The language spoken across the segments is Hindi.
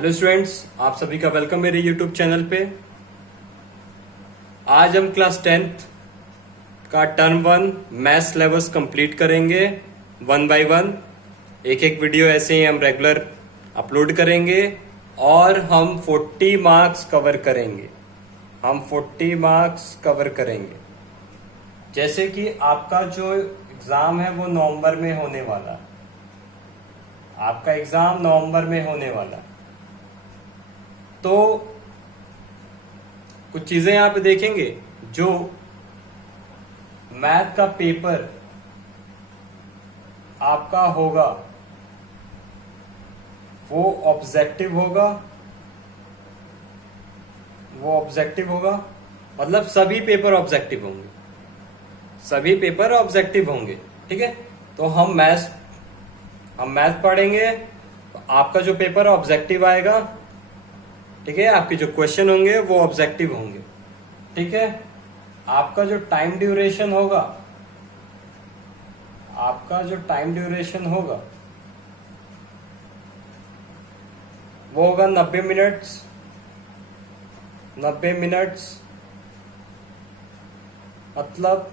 हेलो स्टूडेंट्स, आप सभी का वेलकम मेरे यूट्यूब चैनल पे। आज हम क्लास 10th का टर्म 1 मैथ सिलेबस कंप्लीट करेंगे वन बाय वन। एक एक वीडियो ऐसे ही हम रेगुलर अपलोड करेंगे और हम 40 मार्क्स कवर करेंगे। जैसे कि आपका जो एग्जाम है वो नवंबर में होने वाला, तो कुछ चीजें यहां पे देखेंगे। जो मैथ का पेपर आपका होगा वो ऑब्जेक्टिव होगा, मतलब सभी पेपर ऑब्जेक्टिव होंगे। ठीक है, तो हम मैथ पढ़ेंगे तो आपका जो पेपर ऑब्जेक्टिव आएगा, ठीक है, आपके जो क्वेश्चन होंगे वो ऑब्जेक्टिव होंगे। ठीक है, आपका जो टाइम ड्यूरेशन होगा वो होगा 90 मिनट्स, मतलब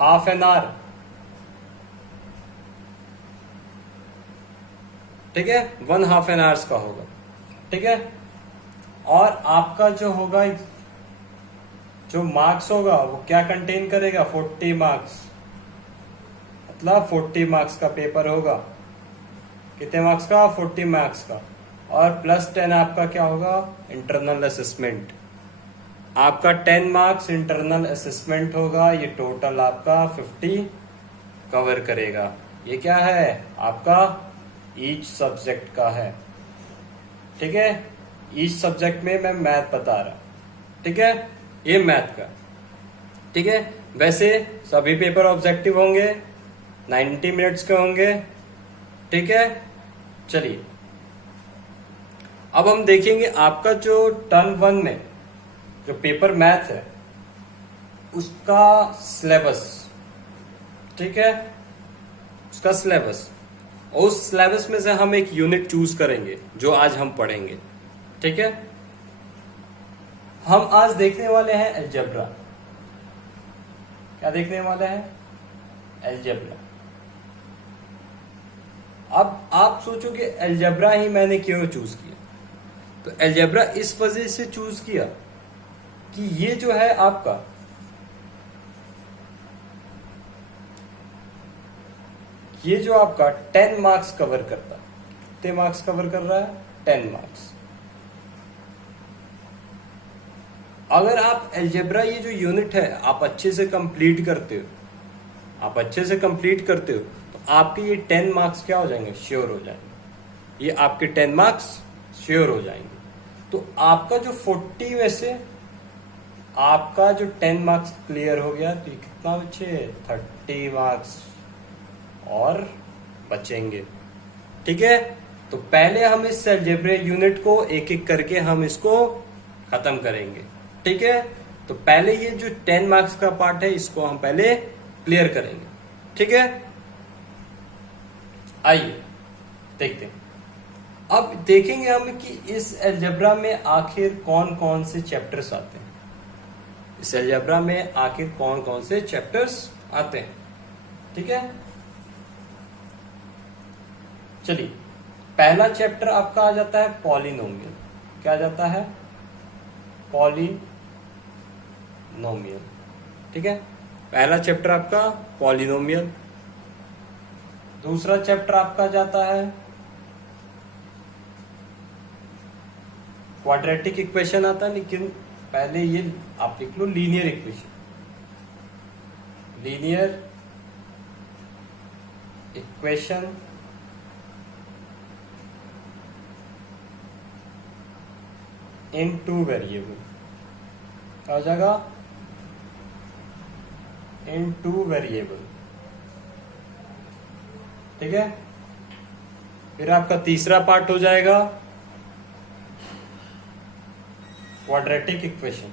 हाफ एन आवर। ठीक है, 1/2 एन आवर्स का होगा। ठीक है, और आपका जो होगा, जो मार्क्स होगा वो क्या कंटेन करेगा, 40 मार्क्स, मतलब 40 मार्क्स का पेपर होगा। कितने मार्क्स का, 40 मार्क्स का। और प्लस 10 आपका क्या होगा, इंटरनल असेसमेंट। आपका 10 मार्क्स इंटरनल असेसमेंट होगा। ये टोटल आपका 50 कवर करेगा। ये क्या है, आपका ईच सब्जेक्ट का है। ठीक है, ईच सब्जेक्ट में मैं मैथ बता रहा। ठीक है, ये मैथ का। ठीक है, वैसे सभी पेपर ऑब्जेक्टिव होंगे, 90 मिनट्स के होंगे। ठीक है, चलिए अब हम देखेंगे आपका जो टर्म 1 में जो पेपर मैथ है उसका सिलेबस। ठीक है, उसका सिलेबस, और उस सिलेबस में से हम एक यूनिट चूज करेंगे जो आज हम पढ़ेंगे। ठीक है, हम आज देखने वाले हैं अलजेब्रा। क्या देखने वाले हैं, अलजेब्रा। अब आप सोचोगे अलजेब्रा ही मैंने क्यों चूज किया, तो अलजेब्रा इस वजह से चूज किया कि ये जो है आपका, ये जो आपका 10 मार्क्स कवर करता है। कितने मार्क्स कवर कर रहा है, 10 मार्क्स। अगर आप अलजेब्रा ये जो यूनिट है आप अच्छे से कंप्लीट करते हो, तो आपके ये 10 मार्क्स क्या हो जाएंगे, श्योर हो जाएंगे। ये आपके 10 मार्क्स श्योर हो जाएंगे। तो आपका जो 40 में से आपका जो 10 मार्क्स क्लियर हो गया, तो ये कितना बचे, 30 मार्क्स और बचेंगे। ठीक है, तो पहले हम इस अलजेब्रा यूनिट को एक एक करके हम इसको खत्म करेंगे। ठीक है, तो पहले ये जो 10 मार्क्स का पार्ट है इसको हम पहले क्लियर करेंगे। ठीक है, आइए देखते हैं। अब देखेंगे हम कि इस अलजेब्रा में आखिर कौन कौन से चैप्टर्स आते हैं। ठीक है, चलिए पहला चैप्टर आपका आ जाता है पॉलिनोमियल। क्या आ जाता है, पॉलिनोमियल। ठीक है, पहला चैप्टर आपका पॉलिनोमियल। दूसरा चैप्टर आपका जाता है क्वाड्रेटिक इक्वेशन आता है, लेकिन पहले ये आप लिख लो लीनियर इक्वेशन। इन 2 वेरिएबल। क्या हो जाएगा, इन 2 वेरिएबल। ठीक है, फिर आपका तीसरा पार्ट हो जाएगा क्वाड्रेटिक इक्वेशन।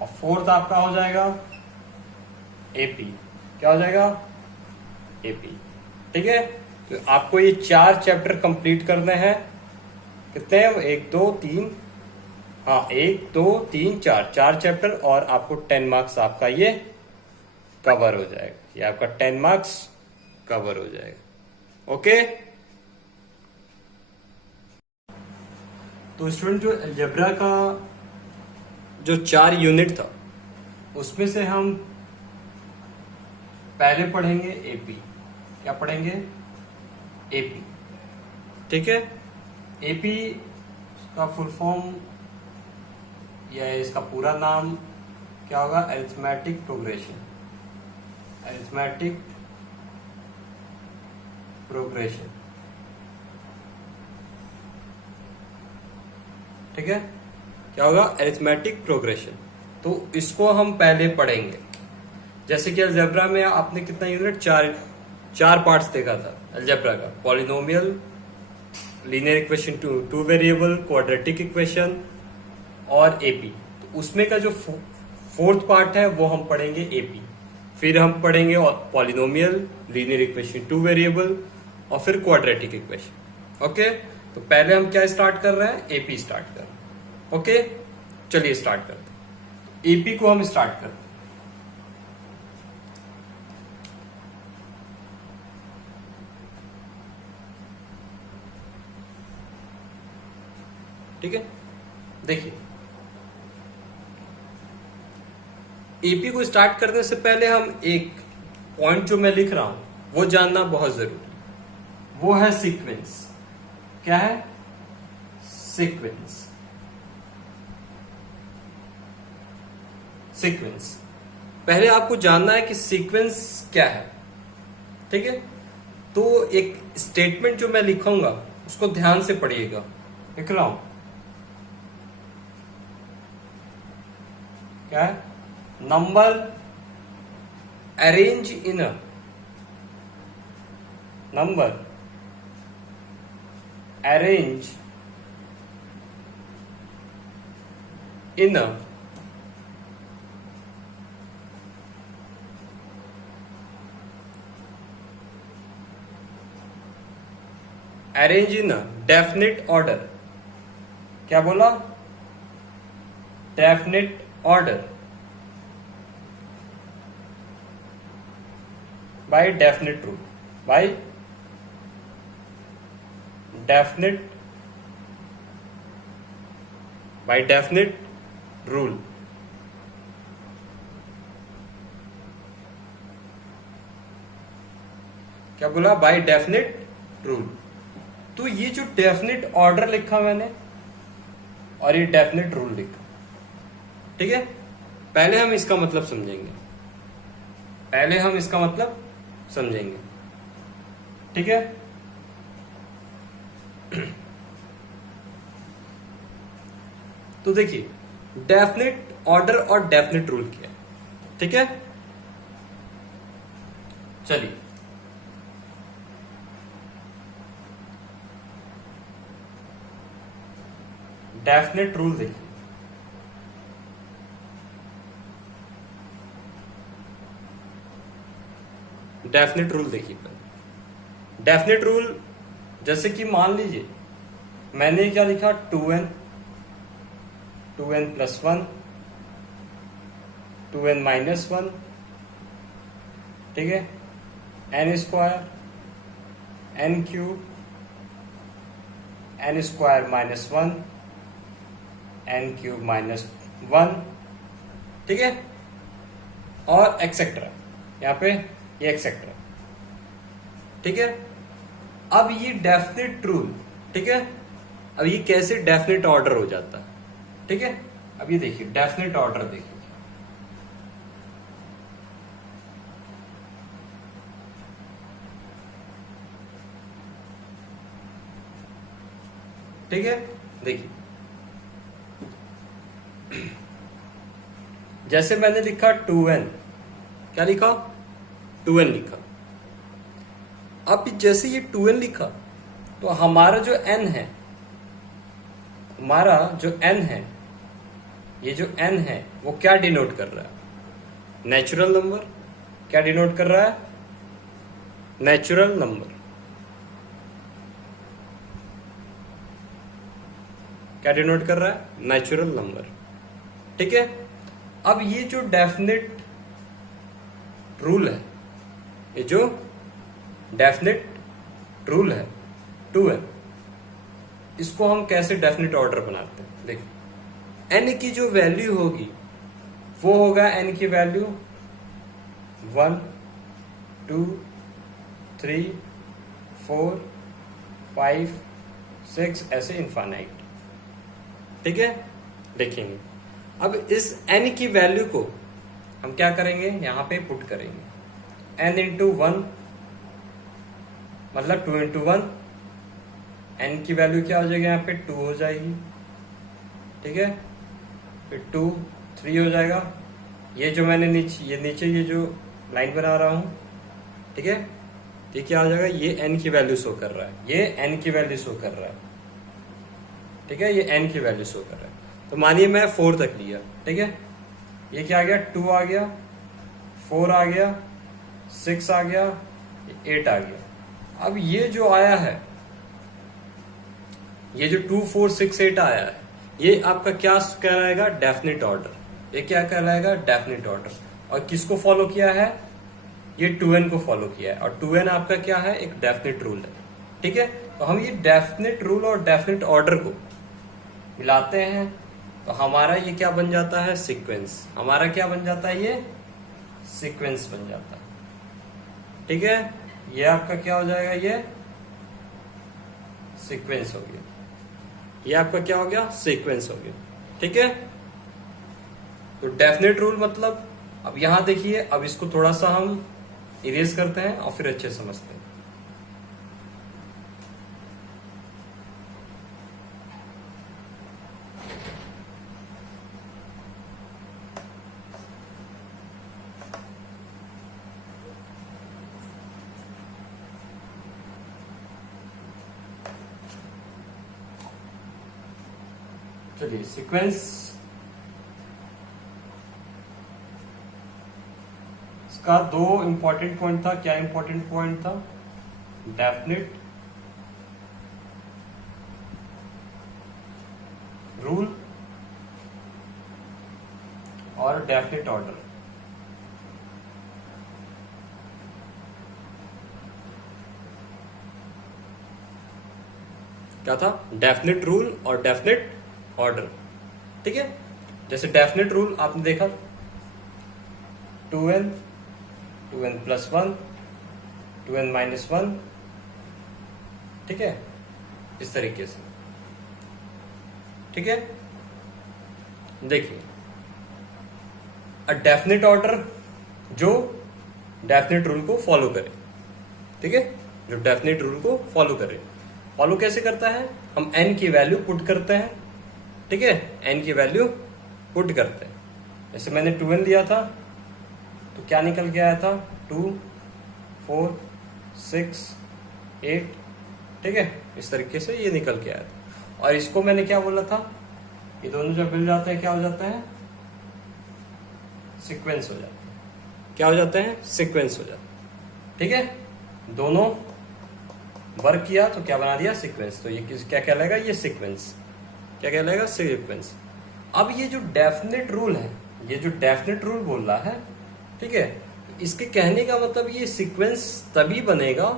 और फोर्थ आपका हो जाएगा एपी, क्या हो जाएगा, एपी। ठीक है, तो आपको ये 4 चैप्टर कंप्लीट करने हैं। कितने हैं, 1 2 3, हाँ 1 2 3 4, 4 चैप्टर, और आपको 10 मार्क्स आपका ये कवर हो जाएगा, ये आपका 10 मार्क्स कवर हो जाएगा। ओके, तो स्टूडेंट जो अलजेब्रा का जो 4 यूनिट था उसमें से हम पहले पढ़ेंगे एपी। क्या पढ़ेंगे, एपी। ठीक है, एपी का फुल फॉर्म या इसका पूरा नाम क्या होगा, अरिथमेटिक प्रोग्रेशन, अरिथमेटिक प्रोग्रेशन। ठीक है, क्या होगा, अरिथमेटिक प्रोग्रेशन। तो इसको हम पहले पढ़ेंगे। जैसे कि अलजेब्रा में आपने कितना यूनिट, 4 पार्ट्स देखा था अलजेब्रा का, polynomial, linear equation two variable, quadratic equation और एपी। तो उसमें का जो 4th पार्ट है वो हम पढ़ेंगे एपी। फिर हम पढ़ेंगे polynomial, linear equation two variable और फिर क्वाड्रेटिक इक्वेशन। ओके, तो पहले हम क्या स्टार्ट कर रहे हैं, एपी स्टार्ट कर रहे हैं। ओके, चलिए स्टार्ट करते हैं। एपी को हम स्टार्ट करते हैं। ठीक है, देखिए एपी को स्टार्ट करने से पहले हम एक पॉइंट जो मैं लिख रहा हूं वो जानना बहुत जरूरी है, वो है सीक्वेंस। क्या है, सीक्वेंस। सीक्वेंस पहले आपको जानना है कि सीक्वेंस क्या है। ठीक है, तो एक स्टेटमेंट जो मैं लिखूंगा उसको ध्यान से पढ़िएगा। लिख रहा हूं, क्या है, number arrange in a, number arrange in a arrange in a definite order. क्या बोला, definite order by definite rule, by definite, by definite rule. क्या बोला, बाय डेफिनेट रूल। तो ये जो डेफिनेट ऑर्डर लिखा मैंने और ये डेफिनेट रूल लिखा, ठीक है, पहले हम इसका मतलब समझेंगे, पहले हम इसका मतलब समझेंगे। ठीक है, तो देखिए डेफिनेट ऑर्डर और डेफिनेट रूल क्या है। ठीक है, चलिए डेफिनेट रूल देखिए। डेफिनेट रूल देखिए, डेफिनेट रूल जैसे कि मान लीजिए मैंने क्या लिखा, 2n, 2n plus 1, 2n minus 1, ठीक है, n square, n cube, n square minus 1, n cube minus 1, ठीक है, और एक्सेट्रा, यहां पे ये एक्सेट्रा। ठीक है, अब ये डेफिनेट रूल, ठीक है, अब ये कैसे डेफिनेट ऑर्डर हो जाता है। ठीक है, अब ये देखिए डेफिनेट ऑर्डर देखिए, ठीक है, देखिए जैसे मैंने लिखा 2n, क्या लिखा, 2n लिखा। अब जैसे ये 2n लिखा तो हमारा जो n है, हमारा जो n है, ये जो n है वो क्या डिनोट कर रहा है, नेचुरल नंबर, क्या डिनोट कर रहा है? Natural number. क्या डिनोट कर रहा है? Natural number. ठीक है। अब ये जो डेफिनेट रूल है, ये जो डेफिनेट रूल है 2n, इसको हम कैसे डेफिनेट ऑर्डर बनाते हैं? देखिए, n की जो वैल्यू होगी वो होगा n की वैल्यू 1 2 3 4 5 6 ऐसे इनफाइनाइट। ठीक है। देखेंगे अब इस n की वैल्यू को हम क्या करेंगे, यहां पे पुट करेंगे। n इंटू 1 मतलब 2 इंटू 1, n की वैल्यू क्या हो जाएगी, यहाँ पे 2 हो जाएगी। ठीक है। फिर 2 3 हो जाएगा। ये जो मैंने नीचे ये जो लाइन बना रहा हूं, ठीक है, ये क्या आ जाएगा, ये n की वैल्यू शो कर रहा है, ये n की वैल्यू शो कर रहा है। ठीक है, ये n की वैल्यू शो कर रहा है। तो मानिए मैं 4 तक लिया। ठीक है, ये क्या आ गया, 2 आ गया, 4 आ गया, 6 आ गया, 8 आ गया। अब ये जो आया है, ये जो 2 4 6 8 आया है, ये आपका क्या कहलाएगा, डेफिनेट ऑर्डर। ये क्या कहलाएगा, डेफिनेट ऑर्डर। और किसको फॉलो किया है, ये 2n को फॉलो किया है। और 2n आपका क्या है, एक डेफिनेट रूल है। ठीक है। तो हम ये डेफिनेट रूल और डेफिनेट ऑर्डर को मिलाते हैं तो हमारा ये क्या बन जाता है, सीक्वेंस। हमारा क्या बन जाता है, ये सीक्वेंस बन जाता है। ठीक है, ये आपका क्या हो जाएगा, ये सीक्वेंस हो गया। ये आपका क्या हो गया, सीक्वेंस हो गया। ठीक है। तो डेफिनेट रूल मतलब, अब यहां देखिए, अब इसको थोड़ा सा हम इरेज करते हैं और फिर अच्छे समझते हैं। चलिए, सीक्वेंस का 2 इंपॉर्टेंट पॉइंट था। क्या इंपॉर्टेंट पॉइंट था, डेफिनेट रूल और डेफिनेट ऑर्डर। क्या था, डेफिनेट रूल और डेफिनेट ऑर्डर। ठीक है। जैसे डेफिनेट रूल आपने देखा, 2n 2n plus 1 2n minus 1। ठीक है, इस तरीके से। ठीक है। देखिए, अ डेफिनेट ऑर्डर जो डेफिनेट रूल को फॉलो करे। ठीक है, जो डेफिनेट रूल को फॉलो करे। फॉलो कैसे करता है, हम n की वैल्यू पुट करते हैं। ठीक है, n की वैल्यू पुट करते हैं। जैसे मैंने 2n लिया था तो क्या निकल के आया था, 2 4 6 8। ठीक है, इस तरीके से ये निकल के आया था। और इसको मैंने क्या बोला था, ये दोनों जब मिल जाते हैं क्या हो जाता है, सीक्वेंस हो जाता है। क्या हो जाते हैं, सीक्वेंस हो जाता है। ठीक है, दोनों वर्क किया तो क्या बना दिया, सीक्वेंस। तो ये क्या कहलाएगा, ये सीक्वेंस। क्या कहलाएगा, सीक्वेंस। अब ये जो डेफिनेट रूल है, ये जो डेफिनेट रूल बोल रहा है, ठीक है, इसके कहने का मतलब ये सीक्वेंस तभी बनेगा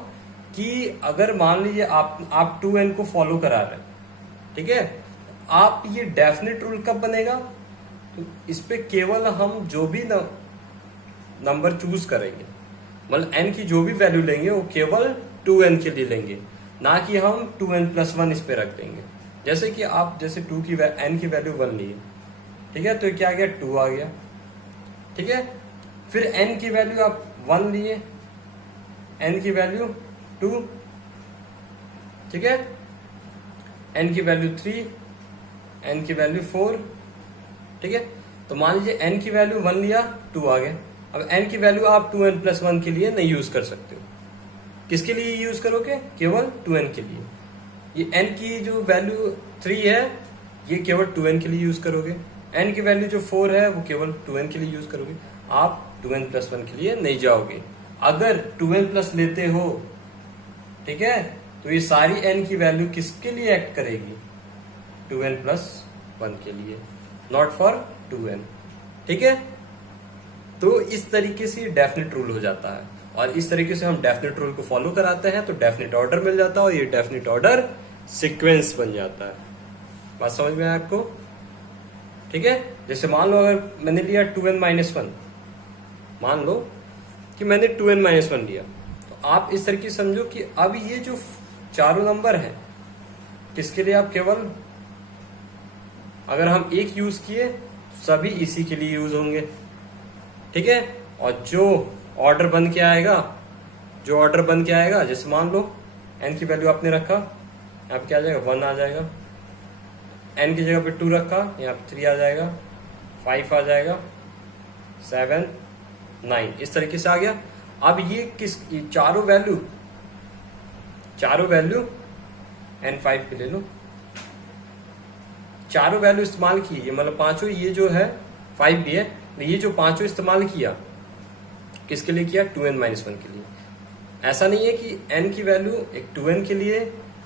कि अगर मान लीजिए आप 2n को फॉलो करा रहे हैं। ठीक है, आप ये डेफिनेट रूल कब बनेगा, तो इस पे केवल हम जो भी नंबर चूज करेंगे, मतलब n की जो भी वैल्यू लेंगे वो केवल 2n के लिए लेंगे, ना कि हम 2n प्लस 1 इस पे रख देंगे। जैसे कि आप जैसे n की वैल्यू 1 लिए। ठीक है, तो क्या आ गया, 2 आ गया। ठीक है, फिर n की वैल्यू आप 1 लिए, n की वैल्यू 2। ठीक है, n की वैल्यू 3, n की वैल्यू 4। ठीक है, तो मान लीजिए n की वैल्यू 1 लिया, 2 आ गया। अब n की वैल्यू आप 2n प्लस 1 के लिए नहीं यूज कर सकते हो। किसके लिए यूज करोगे, केवल 2n के लिए। ये n की जो वैल्यू 3 है, ये केवल 2n के लिए यूज करोगे। n की वैल्यू जो 4 है वो केवल 2n के लिए यूज करोगे। आप 2n+1 के लिए नहीं जाओगे। अगर 2n+ लेते हो, ठीक है, तो ये सारी n की वैल्यू किसके लिए एक्ट करेगी? 2n+1 के लिए, नॉट फॉर 2n। ठीक है, तो इस तरीके से डेफिनेट रूल हो जाता है, और इस तरीके से हम डेफिनेट रूल को फॉलो कराते हैं तो डेफिनेट ऑर्डर मिल जाता है, और ये डेफिनेट ऑर्डर सीक्वेंस बन जाता है। बात समझ में आया आपको? ठीक है, जैसे मान लो अगर मैंने लिया 2n-1, मान लो कि मैंने 2n-1 लिया, तो आप इस तरीके से समझो कि अब ये जो चारों नंबर हैं किसके लिए? आप केवल अगर हम एक यूज किए सभी इसी के लिए यूज होंगे। ठीक है, और जो ऑर्डर बन के आएगा, जैसे मान लो n की वैल्यू आपने रखा, यहाँ पे क्या आ जाएगा? 1 आ जाएगा। n की जगह पे 2 रखा, यहाँ पे 3 आ जाएगा, 5 आ जाएगा, 7, 9, इस तरीके से आ गया। अब ये चारों वैल्यू n5 पे ले लो, चारों वैल्यू इस्तेमाल की, ये मतलब पांचों, ये जो है 5 भी है, ये जो पांचों इस्तेमाल किया किसके लिए किया? 2n-1 के लिए। ऐसा नहीं है कि n की वैल्यू एक 2n के लिए,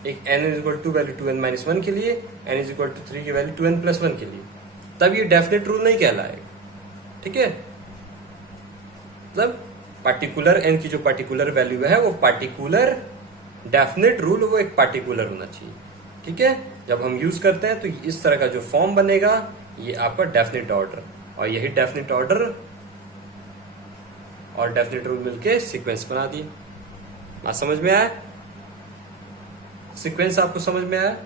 एक n=2 वैल्यू 2n-1 के लिए, n=3 की वैल्यू 2n+1 के लिए, तब ये डेफिनेट रूल नहीं कहलाएगा। ठीक है, मतलब पार्टिकुलर n की जो पार्टिकुलर वैल्यू है वो पार्टिकुलर डेफिनेट रूल, वो एक पार्टिकुलर होना चाहिए। ठीक है, जब हम यूज करते हैं तो इस तरह का जो फॉर्म बनेगा ये आपका डेफिनेट ऑर्डर, और यही डेफिनेट ऑर्डर और डेफिनेट रूल मिलके सीक्वेंस बना दिए। बात समझ में आया? सीक्वेंस आपको समझ में आया?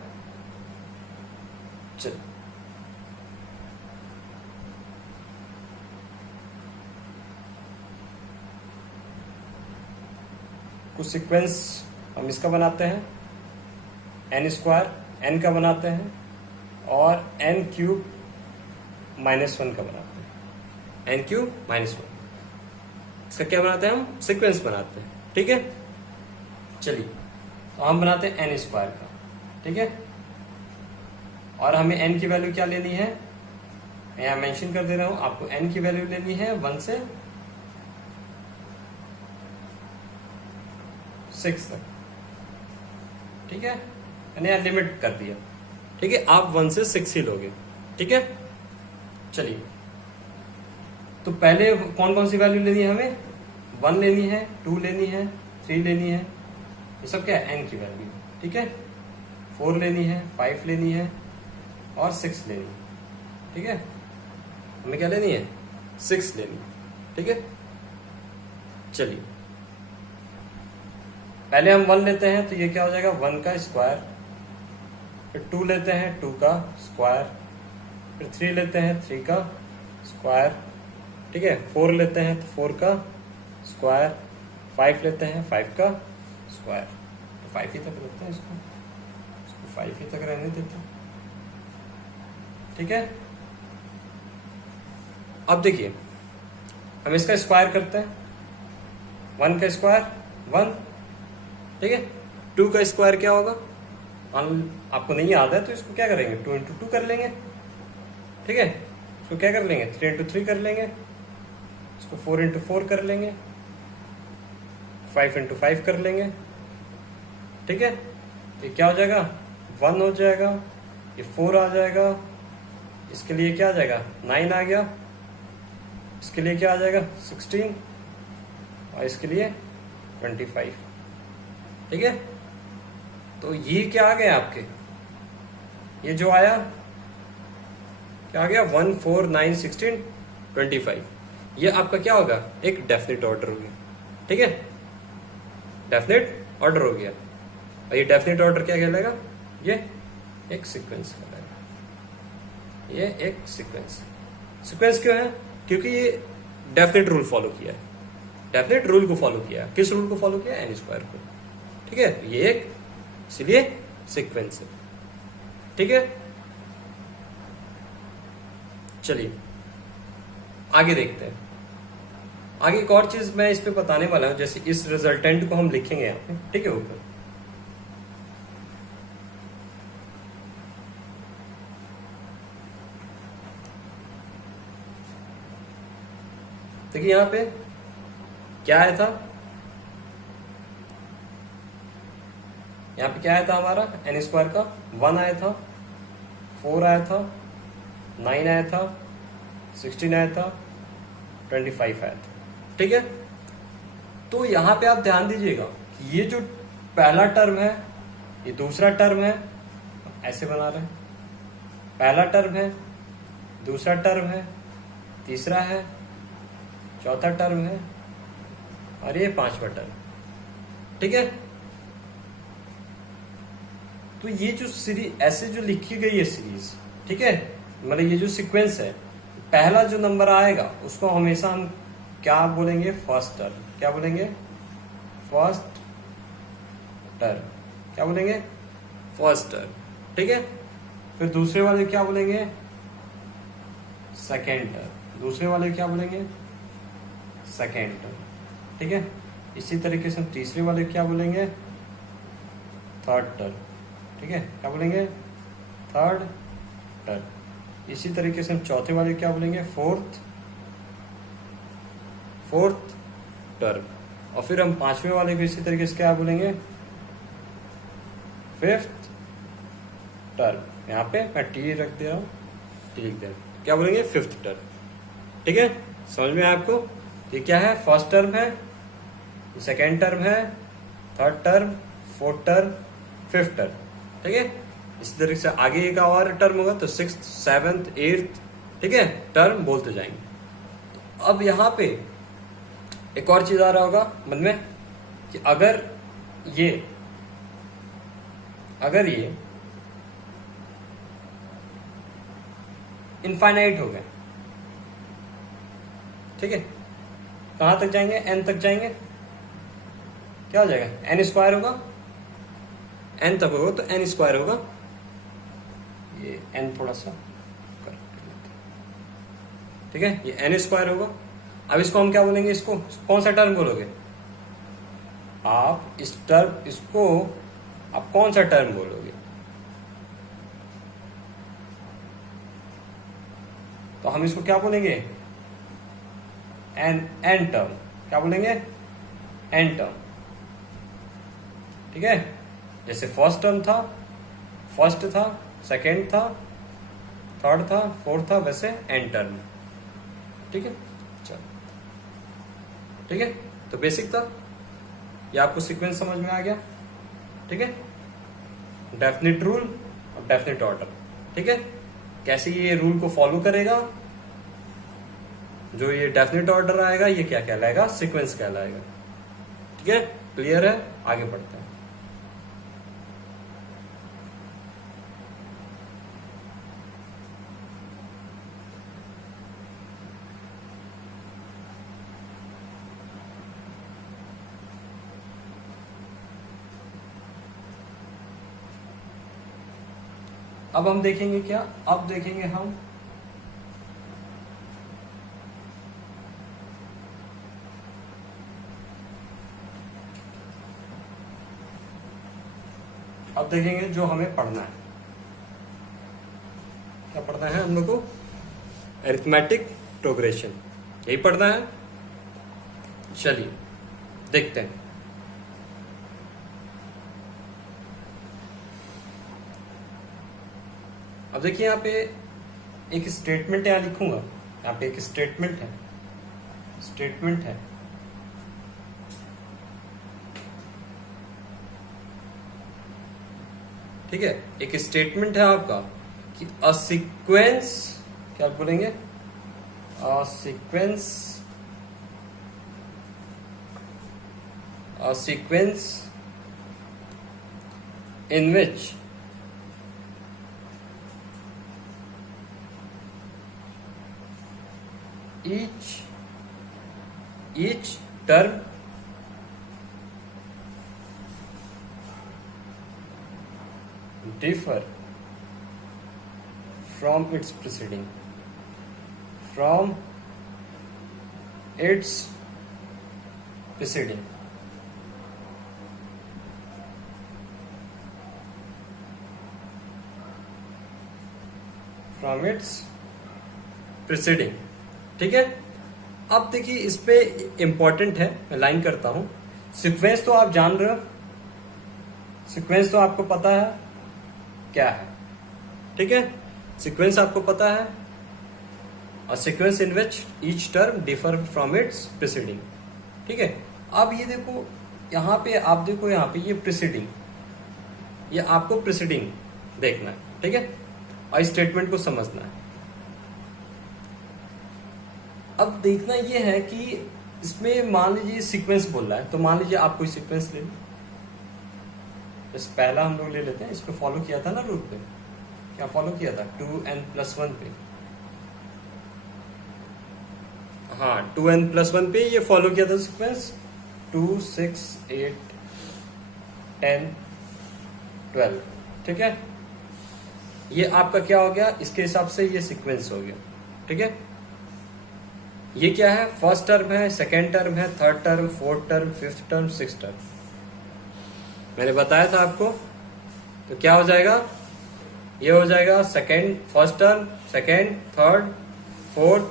चल, कुछ सीक्वेंस हम इसका बनाते हैं, n² n का बनाते हैं, और n³ -1 का बनाते हैं। n³ -1 इसका क्या बनाते हैं? हम सीक्वेंस बनाते हैं। ठीक है, चलिए तो हम बनाते हैं n² का। ठीक है, और हमें n की वैल्यू क्या लेनी है? मैं यहां मेंशन कर दे रहा हूं, आपको n की वैल्यू लेनी है 1 से 6 तक। ठीक है, मैंने यहां लिमिट कर दिया। ठीक है, आप 1 से 6 ही लोगे। ठीक है, चलिए तो पहले कौन कौन सी वैल्यू लेनी है हमें? 1 लेनी है, 2 लेनी है, 3 लेनी है, ये सब क्या है? n की वैल्यू। ठीक है, 4 लेनी है, 5 लेनी है, और 6 लेनी है। ठीक है, हमें क्या लेनी है? 6 लेनी है। ठीक है, चलिए पहले हम 1 लेते हैं तो ये क्या हो जाएगा? 1 का स्क्वायर, फिर 2 लेते हैं 2 का स्क्वायर, फिर 3 लेते हैं 3 का स्क्वायर। ठीक है, 4 लेते हैं तो 4 का स्क्वायर, 5 लेते हैं 5 का स्क्वायर, तो 5 ही तक रखते हैं इसको 5 ही तक रहने देते हैं। ठीक है, अब देखिए हम इसका स्क्वायर करते हैं, 1 का स्क्वायर 1। ठीक है, 2 का स्क्वायर क्या होगा? आपको नहीं याद है तो इसको क्या करेंगे? 2 × 2 कर लेंगे। ठीक है, इसको क्या कर लेंगे? 3 × 3 कर लेंगे, इसको 4 × 4 कर लेंगे, 5 × 5 कर लेंगे। ठीक है, ये क्या हो जाएगा? 1 हो जाएगा, ये 4 आ जाएगा, इसके लिए क्या आ जाएगा? 9 आ गया, इसके लिए क्या आ जाएगा? 16, और इसके लिए 25। ठीक है, तो ये क्या आ गए आपके? ये जो आया क्या आ गया? 1, 4, 9, 16, 25। ये आपका क्या होगा? एक डेफिनेट ऑर्डर हो गया। ठीक है, डेफिनेट ऑर्डर हो गया, और ये डेफिनेट ऑर्डर क्या कहलाएगा? ये एक सीक्वेंस कहलाएगा। ये एक सीक्वेंस क्यों है? क्योंकि ये डेफिनेट रूल फॉलो किया है, डेफिनेट रूल को फॉलो किया है। किस रूल को फॉलो किया है? n² को। ठीक है, ये एक इसलिए सीक्वेंस है। ठीक है, चलिए आगे देखते हैं। आगे एक और चीज मैं इस पे बताने वाला हूं, जैसे इस रिजल्टेंट को हम लिखेंगे यहाँ पे। ठीक है, ऊपर देखिए यहाँ पे क्या आया था, यहाँ पे क्या आया था हमारा एन स्क्वायर का 1 आया था, 4 आया था, 9 आया था, 16 आया था, 25 आया था। ठीक है, तो यहां पे आप ध्यान दीजिएगा कि ये जो पहला टर्म है, ये दूसरा टर्म है, ऐसे बना रहे हैं, पहला टर्म है, दूसरा टर्म है, तीसरा है, चौथा टर्म है, और ये पांचवा टर्म। ठीक है, तो ये जो सीरीज ऐसे जो लिखी गई है सीरीज, ठीक है, मतलब ये जो सीक्वेंस है, पहला जो नंबर आएगा उसको हमेशा हम क्या बोलेंगे, फर्स्ट टर्म। क्या बोलेंगे, फर्स्ट टर्म। क्या बोलेंगे, फर्स्ट टर्म। ठीक है, फिर दूसरे वाले क्या बोलेंगे, सेकेंड टर्म। दूसरे वाले क्या बोलेंगे, सेकेंड टर्म। ठीक है, इसी तरीके से हम तीसरे वाले क्या बोलेंगे, थर्ड टर्म। ठीक है, क्या बोलेंगे, थर्ड टर्म। इसी तरीके से हम चौथे वाले क्या बोलेंगे, फोर्थ टर्म। और फिर हम पांचवें वाले को इसी तरीके से क्या बोलेंगे, फिफ्थ टर्म। यहाँ पे मैं टी रख दे रहा हूँ, टी लिख दे रहा हूँ, क्या बोलेंगे, फिफ्थ टर्म। ठीक है, समझ में आया आपको। ये क्या है, फर्स्ट टर्म है, सेकेंड टर्म है, third term, fourth term, fifth term. ठीक है, इसी तरीके से आगे एक और टर्म होगा तो सिक्स्थ, सेवेंथ, एट्थ, ठीक है, टर्म बोलते जाएंगे। अब यहां पे एक और चीज आ रहा होगा मन में कि अगर ये इनफाइनाइट हो गए, ठीक है, कहां तक जाएंगे, एन तक जाएंगे, क्या हो जाएगा, एन स्क्वायर होगा, एन तक होगा तो एन स्क्वायर होगा। ये एन थोड़ा सा ठीक है, ये एन स्क्वायर होगा। अब इसको हम क्या बोलेंगे, इसको कौन सा टर्म बोलोगे आप, इस टर्म, इसको आप कौन सा टर्म बोलोगे, तो हम इसको क्या बोलेंगे, एन टर्म। क्या बोलेंगे, एन टर्म। ठीक है, जैसे फर्स्ट टर्म था, फर्स्ट था, सेकेंड था, थर्ड था, फोर्थ था, वैसे एन टर्म। ठीक है, चलो, ठीक है, तो बेसिक था ये, आपको सीक्वेंस समझ में आ गया। ठीक है, डेफिनेट रूल और डेफिनेट ऑर्डर। ठीक है, कैसे ये रूल को फॉलो करेगा, जो ये डेफिनेट ऑर्डर आएगा ये क्या कहलाएगा, सीक्वेंस कहलाएगा। ठीक है, क्लियर है, आगे बढ़ते हैं। अब हम देखेंगे क्या, अब देखेंगे हम जो हमें पढ़ना है। क्या पढ़ना है हम लोग को, अरिथमेटिक प्रोग्रेशन, यही पढ़ना है। चलिए देखते हैं। अब देखिए यहाँ पे एक स्टेटमेंट यहाँ लिखूंगा, यहाँ पे एक स्टेटमेंट है, ठीक है, एक स्टेटमेंट है आपका कि अ सीक्वेंस, क्या बोलेंगे, a sequence in which each term differ from its preceding, from its preceding. From its preceding. ठीक है, अब देखिए इस पे इंपॉर्टेंट है, मैं लाइन करता हूं। सीक्वेंस तो आप जान रहे हो, सीक्वेंस तो आपको पता है क्या है, ठीक है। सीक्वेंस आपको पता है, और sequence in which each term differ from its preceding, ठीक है। अब ये देखो यहाँ पे, आप देखो यहाँ पे ये प्रीसीडिंग, ये आपको प्रीसीडिंग देखना है, ठीक है, और स्टेटमेंट को समझना है। अब देखना ये है कि इसमें मान लीजिए सीक्वेंस बोल रहा है, तो मान लीजिए आप कोई सीक्वेंस ले लो। जैसे पहला हम लोग ले लेते हैं, इस पे फॉलो किया था ना रूट पे, क्या फॉलो किया था 2n+1 पे, हाँ 2n+1 पे ये फॉलो किया था सीक्वेंस 2 6 8 10 12, ठीक है। ये आपका क्या हो गया, इसके हिसाब से ये सीक्वेंस हो गया, ठीक है। ये क्या है, फर्स्ट टर्म है, सेकेंड टर्म है, third term, fourth term, fifth term, sixth term, मैंने बताया था आपको। तो क्या हो जाएगा, ये हो जाएगा second, first term, second, third, fourth,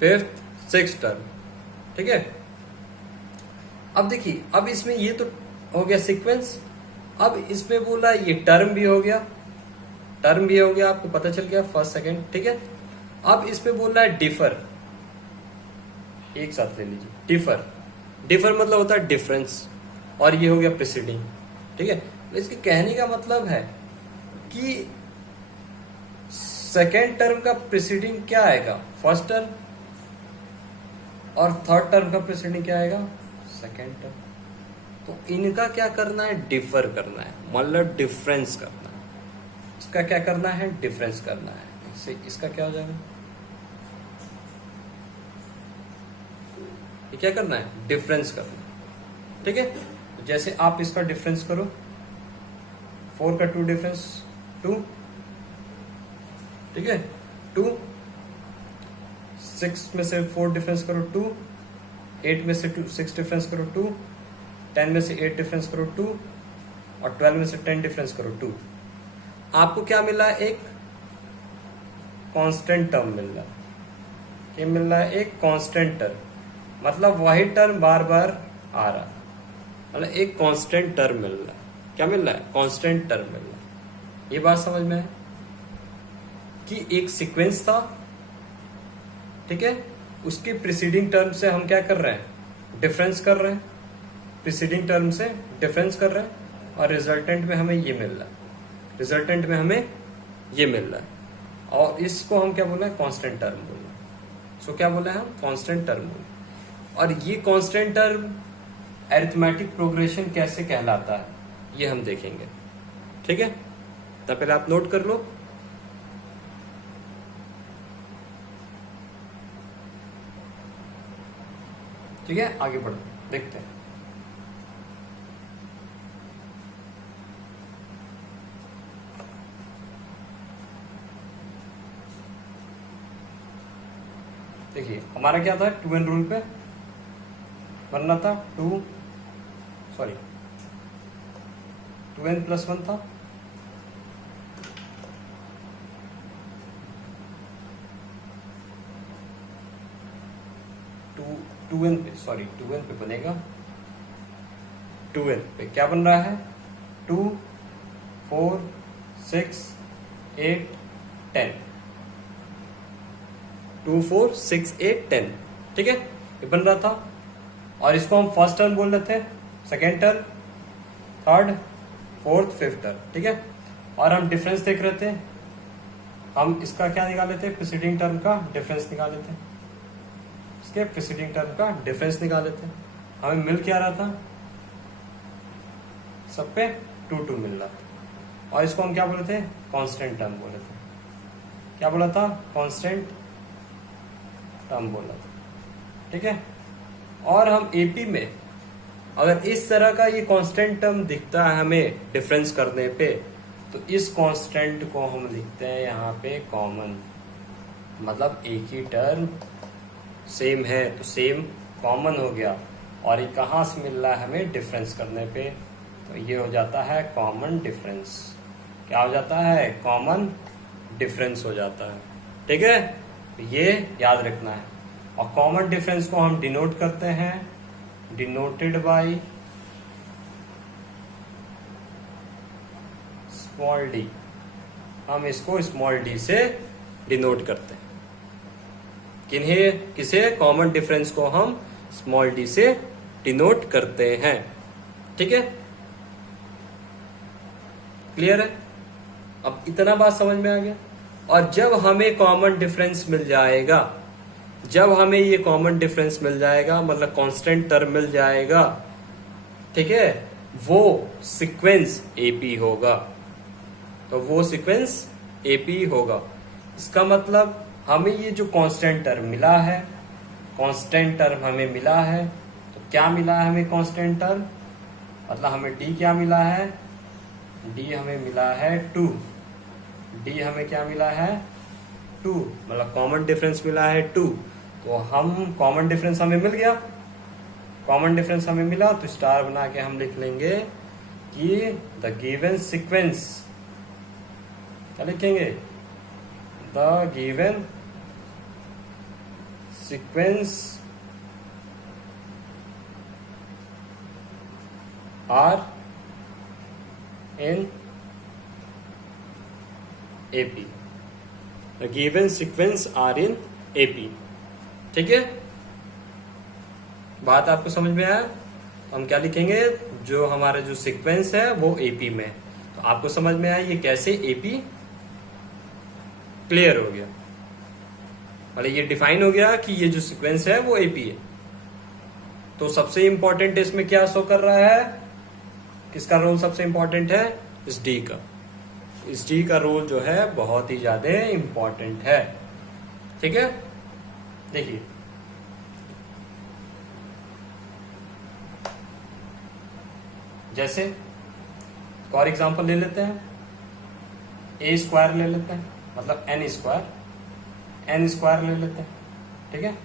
fifth, sixth term, ठीक है। अब देखिए, अब इसमें ये तो हो गया सीक्वेंस, अब इसमें बोला ये टर्म भी हो गया, टर्म भी हो गया, आपको पता चल गया फर्स्ट सेकेंड, ठीक है। अब इसमें बोल रहा है डिफर, एक साथ ले लीजिए, डिफर, डिफर मतलब होता है डिफरेंस, और ये हो गया प्रीसीडिंग, ठीक है। तो इसके कहने का मतलब है कि सेकेंड टर्म का प्रीसीडिंग क्या आएगा, फर्स्ट टर्म, और थर्ड टर्म का प्रीसीडिंग क्या आएगा, सेकेंड टर्म। तो इनका क्या करना है, डिफर करना है, मतलब डिफरेंस करना है। इसका क्या करना है, डिफरेंस करना है। इससे इसका क्या हो जाएगा, ये क्या करना है, डिफरेंस करना है, ठीक है। तो जैसे आप इसका डिफरेंस करो, 4 का 2 डिफरेंस 2, ठीक है, 2, 6 में से 4 डिफरेंस करो 2, 8 में से 6 डिफरेंस करो 2, 10 में से 8 डिफरेंस करो 2, और 12 में से 10 डिफरेंस करो 2। आपको क्या मिला, एक कांस्टेंट टर्म मिल रहा है। क्या मिल रहा है, एक कांस्टेंट टर्म, मतलब वही टर्म बार बार आ रहा, मतलब एक कांस्टेंट टर्म मिल रहा है। क्या मिल रहा है, कांस्टेंट टर्म मिल रहा है। ये बात समझ में है कि एक सीक्वेंस था, ठीक है, उसके प्रीसीडिंग टर्म से हम क्या कर रहे हैं, डिफरेंस कर रहे हैं, प्रीसीडिंग टर्म से डिफरेंस कर रहे हैं, और रिजल्टेंट में हमें ये मिल रहा है, रिजल्टेंट में हमें ये मिल रहा है, और इसको हम क्या बोला है, कांस्टेंट टर्म बोला। सो क्या बोला है हम, कांस्टेंट टर्म बोला। और ये कांस्टेंट टर्म अरिथमेटिक प्रोग्रेशन कैसे कहलाता है, ये हम देखेंगे, ठीक है। तो पहले आप नोट कर लो। ठीक है, आगे बढ़ो, देखते हैं। देखिए हमारा क्या था, 2n रूल पे बनना था, 2n+1 था, टू एन पे बनेगा, 2n पे क्या बन रहा है, 2 4 6 8 10, 2 4 6 8 10, ठीक है, ये बन रहा था। और इसको हम फर्स्ट टर्म बोल रहे थे, second term, third, fourth, fifth term, ठीक है। और हम डिफरेंस देख रहे थे, हम इसका क्या निकाले थे, प्रीसीडिंग टर्म का डिफरेंस निकाले थे, इसके प्रीसीडिंग टर्म का डिफरेंस निकाले थे। हमें मिल क्या रहा था, सब पे 2 मिल रहा था। और इसको हम क्या बोले थे, कांस्टेंट टर्म बोले थे। क्या बोला था, कांस्टेंट टर्म बोला था, ठीक है। और हम एपी में अगर इस तरह का ये कांस्टेंट टर्म दिखता है हमें डिफरेंस करने पे, तो इस कांस्टेंट को हम लिखते हैं यहाँ पे कॉमन, मतलब एक ही टर्म सेम है तो सेम कॉमन हो गया। और ये कहाँ से मिल रहा है हमें, डिफरेंस करने पे, तो ये हो जाता है कॉमन डिफरेंस। क्या हो जाता है, कॉमन डिफरेंस हो जाता है, ठीक है। ये याद रखना है। और कॉमन डिफरेंस को हम डिनोट करते हैं, डिनोटेड बाय स्मॉल डी। हम इसको स्मॉल डी से डिनोट करते हैं। किसे कॉमन डिफरेंस को हम स्मॉल डी से डिनोट करते हैं। ठीक है, क्लियर है? अब इतना बात समझ में आ गया। और जब हमें कॉमन डिफरेंस मिल जाएगा, जब हमें ये कॉमन डिफरेंस मिल जाएगा, मतलब कांस्टेंट टर्म मिल जाएगा, ठीक है, वो सीक्वेंस एपी होगा। तो वो सीक्वेंस एपी होगा। इसका मतलब हमें ये जो कांस्टेंट टर्म मिला है, कांस्टेंट टर्म हमें मिला है, तो क्या मिला है हमें कांस्टेंट टर्म, मतलब हमें डी क्या मिला है, डी हमें मिला है 2। डी हमें क्या मिला है 2, मतलब कॉमन डिफरेंस मिला है 2। तो हम कॉमन डिफरेंस हमें मिल गया, कॉमन डिफरेंस हमें मिला, तो स्टार बना के हम लिख लेंगे कि द गिवन सीक्वेंस, क्या लिखेंगे, the given sequence are in AP. The given sequence are in AP. ठीक है, बात आपको समझ में आया? तो हम क्या लिखेंगे, जो हमारा जो सीक्वेंस है वो एपी में। तो आपको समझ में आया ये कैसे एपी क्लियर हो गया, मतलब ये डिफाइन हो गया कि ये जो सीक्वेंस है वो एपी है। तो सबसे इंपॉर्टेंट इसमें क्या शो कर रहा है, किसका रोल सबसे इंपॉर्टेंट है, इस डी का। इस डी का रोल जो है बहुत ही ज्यादा इंपॉर्टेंट है। ठीक है, देखिए जैसे और एग्जांपल ले लेते हैं, ए स्क्वायर ले लेते हैं, मतलब एन स्क्वायर ले लेते हैं। ठीक है,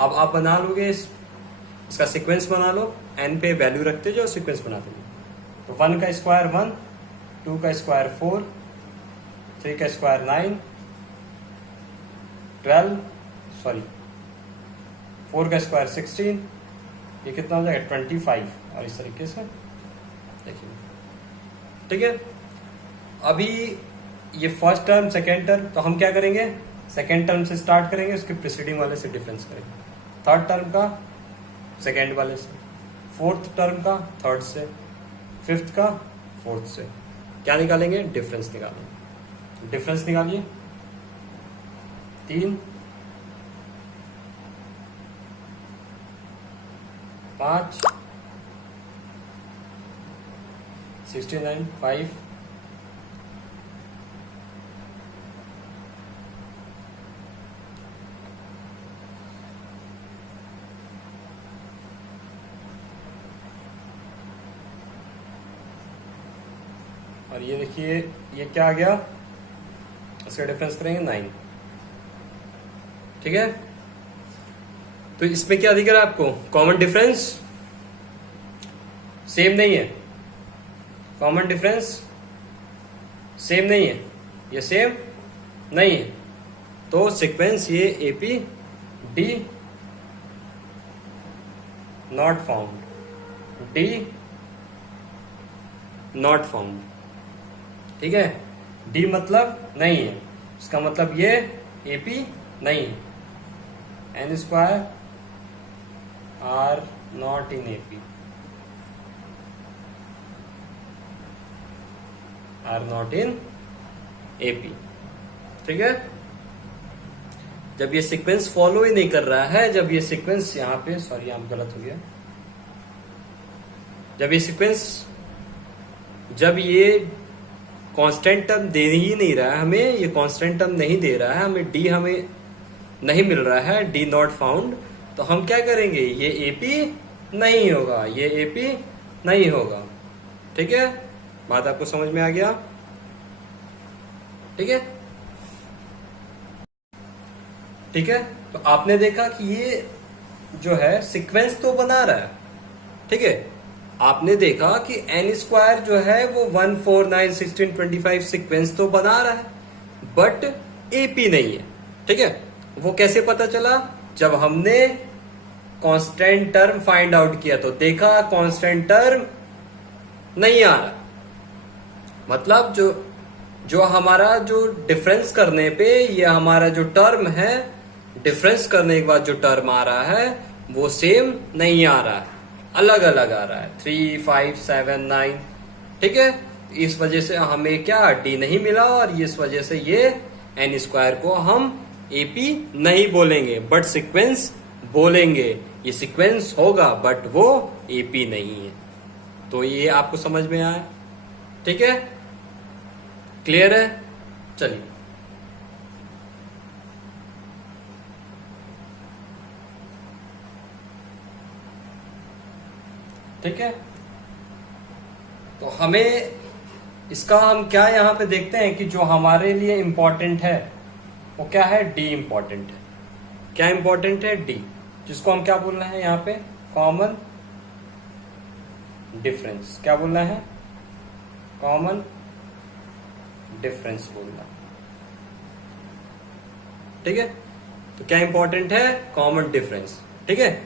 अब आप बना लोगे इसका सीक्वेंस बना लो, एन पे वैल्यू रखते जाओ, सीक्वेंस बनाते जाओ। तो 1 का स्क्वायर 1, 2 का स्क्वायर 4, 3 का स्क्वायर 9, 4 का स्क्वायर 16, ये कितना हो जाएगा 25, और इस तरीके से देखिए। ठीक है, अभी ये फर्स्ट टर्म सेकेंड टर्म, तो हम क्या करेंगे, सेकेंड टर्म से स्टार्ट करेंगे, उसके प्रीसीडिंग वाले से डिफरेंस करेंगे, थर्ड टर्म का सेकेंड वाले से, फोर्थ टर्म का थर्ड से, फिफ्थ का फोर्थ से। क्या निकालेंगे, डिफरेंस निकालेंगे। डिफरेंस निकालिए, 3, 5, 69, 5, और ये देखिए ये क्या आ गया, इसका डिफरेंस करेंगे 9। ठीक है, तो इसमें क्या दिख रहा है आपको, कॉमन डिफरेंस सेम नहीं है, कॉमन डिफरेंस सेम नहीं है, ये सेम नहीं है। तो सीक्वेंस ये AP D not found, D not found. ठीक है, डी मतलब नहीं है, इसका मतलब ये एपी नहीं है। N square are not in AP, are not in AP. ठीक है, जब ये सीक्वेंस फॉलो ही नहीं कर रहा है, जब ये सीक्वेंस यहां पे, सॉरी यहां गलत हो गया, जब ये सीक्वेंस, जब ये कांस्टेंट टर्म दे ही नहीं रहा है हमें, ये कांस्टेंट टर्म नहीं दे रहा है हमें, डी हमें नहीं मिल रहा है, डी नॉट फाउंड, तो हम क्या करेंगे, ये एपी नहीं होगा, ये एपी नहीं होगा। ठीक है, बात आपको समझ में आ गया? ठीक है, ठीक है, तो आपने देखा कि ये जो है सीक्वेंस तो बना रहा है। ठीक है, आपने देखा कि एन स्क्वायर जो है वो 1, 4, 9, 16, 25 सीक्वेंस तो बना रहा है, बट एपी नहीं है। ठीक है, वो कैसे पता चला, जब हमने कांस्टेंट टर्म फाइंड आउट किया तो देखा कांस्टेंट टर्म नहीं आ रहा, मतलब जो हमारा जो डिफरेंस करने पे ये हमारा जो टर्म है, डिफरेंस करने के बाद जो टर्म आ रहा है वो सेम नहीं आ रहा है, अलग अलग आ रहा है, 3, 5, 7, 9। ठीक है, इस वजह से हमें क्या डी नहीं मिला, और इस वजह से ये एन स्क्वायर को हम एपी नहीं बोलेंगे बट सीक्वेंस बोलेंगे। ये सीक्वेंस होगा बट वो एपी नहीं है। तो ये आपको समझ में आया? ठीक है, क्लियर है? चलिए, ठीक है, तो हमें इसका हम क्या यहां पे देखते हैं कि जो हमारे लिए इंपॉर्टेंट है वो क्या है, डी इंपॉर्टेंट है। क्या इंपॉर्टेंट है? डी, जिसको हम क्या बोलना है यहां पे, कॉमन डिफरेंस। क्या बोलना है? कॉमन डिफरेंस बोलना। ठीक है, तो क्या इंपॉर्टेंट है? Common difference. ठीक है,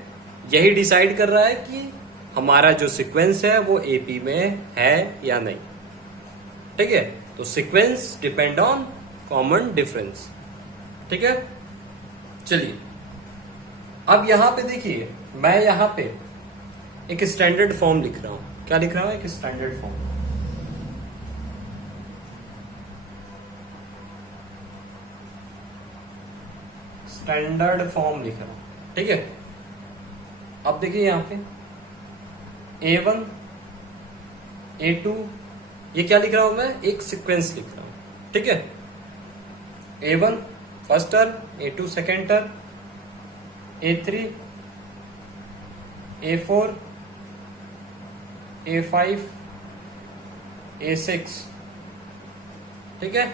यही डिसाइड कर रहा है कि हमारा जो सीक्वेंस है वो एपी में है या नहीं। ठीक है, तो sequence depend on common difference. ठीक है, चलिए अब यहां पे देखिए, मैं यहां पे एक स्टैंडर्ड फॉर्म लिख रहा हूं। क्या लिख रहा हूं? एक स्टैंडर्ड फॉर्म। स्टैंडर्ड फॉर्म लिख रहा हूं। ठीक है, अब देखिए यहां पे A1 A2, ये क्या लिख रहा हूं मैं? एक सीक्वेंस लिख रहा हूं। ठीक है, A1 first term, A2 second term, A3 A4 A5 A6। ठीक है,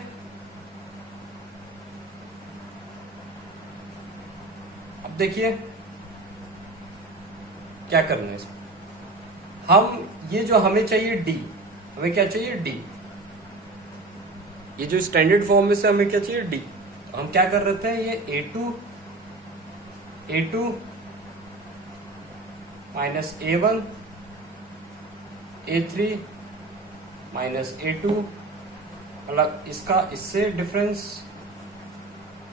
अब देखिए क्या करना है इसमें। हम ये जो हमें चाहिए डी, हमें क्या चाहिए? डी। ये जो स्टैंडर्ड फॉर्म में से हमें क्या चाहिए? डी। तो हम क्या कर रहे थे, ये A2 minus A1 A3 minus A2, अलग इसका इससे डिफरेंस,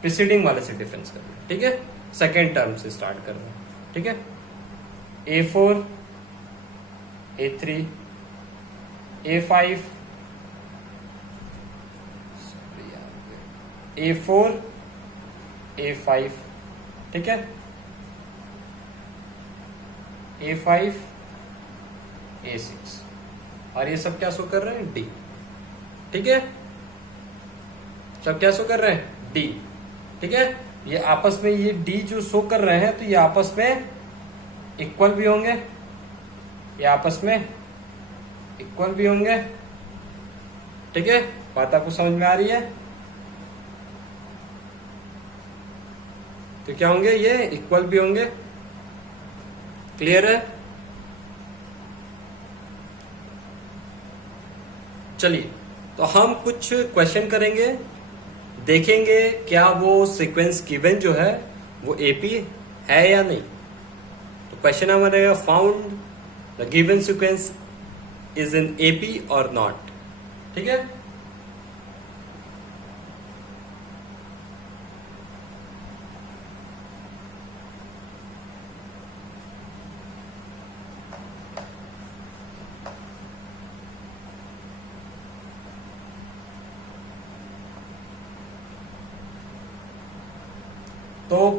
प्रीसीडिंग वाले से डिफरेंस कर रहे हैं। ठीक है, सेकेंड टर्म से स्टार्ट कर रहे हैं। ठीक है, A4 A3 A5 A4 A5। ठीक है, A5 A6, और ये सब क्या शो कर रहे हैं? डी। ठीक है, सब क्या शो कर रहे हैं? डी। ठीक है, ये आपस में ये डी जो शो कर रहे हैं तो ये आपस में इक्वल भी होंगे, ये आपस में इक्वल भी होंगे। ठीक है, बात आपको समझ में आ रही है? तो क्या होंगे? ये इक्वल भी होंगे। क्लियर है? चलिए, तो हम कुछ क्वेश्चन करेंगे, देखेंगे क्या वो सीक्वेंस गिवन जो है वो एपी है या नहीं। तो क्वेश्चन हमारा found the given sequence is in AP और नॉट। ठीक है, तो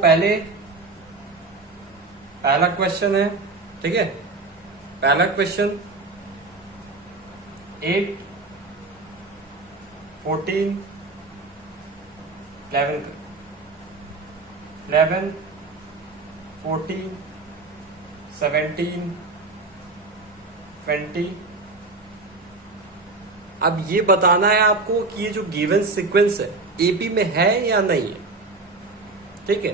पहला क्वेश्चन है। ठीक है, पहला क्वेश्चन 8 14 11 14 17 20। अब ये बताना है आपको कि ये जो गिवन सीक्वेंस है एपी में है या नहीं है। ठीक है,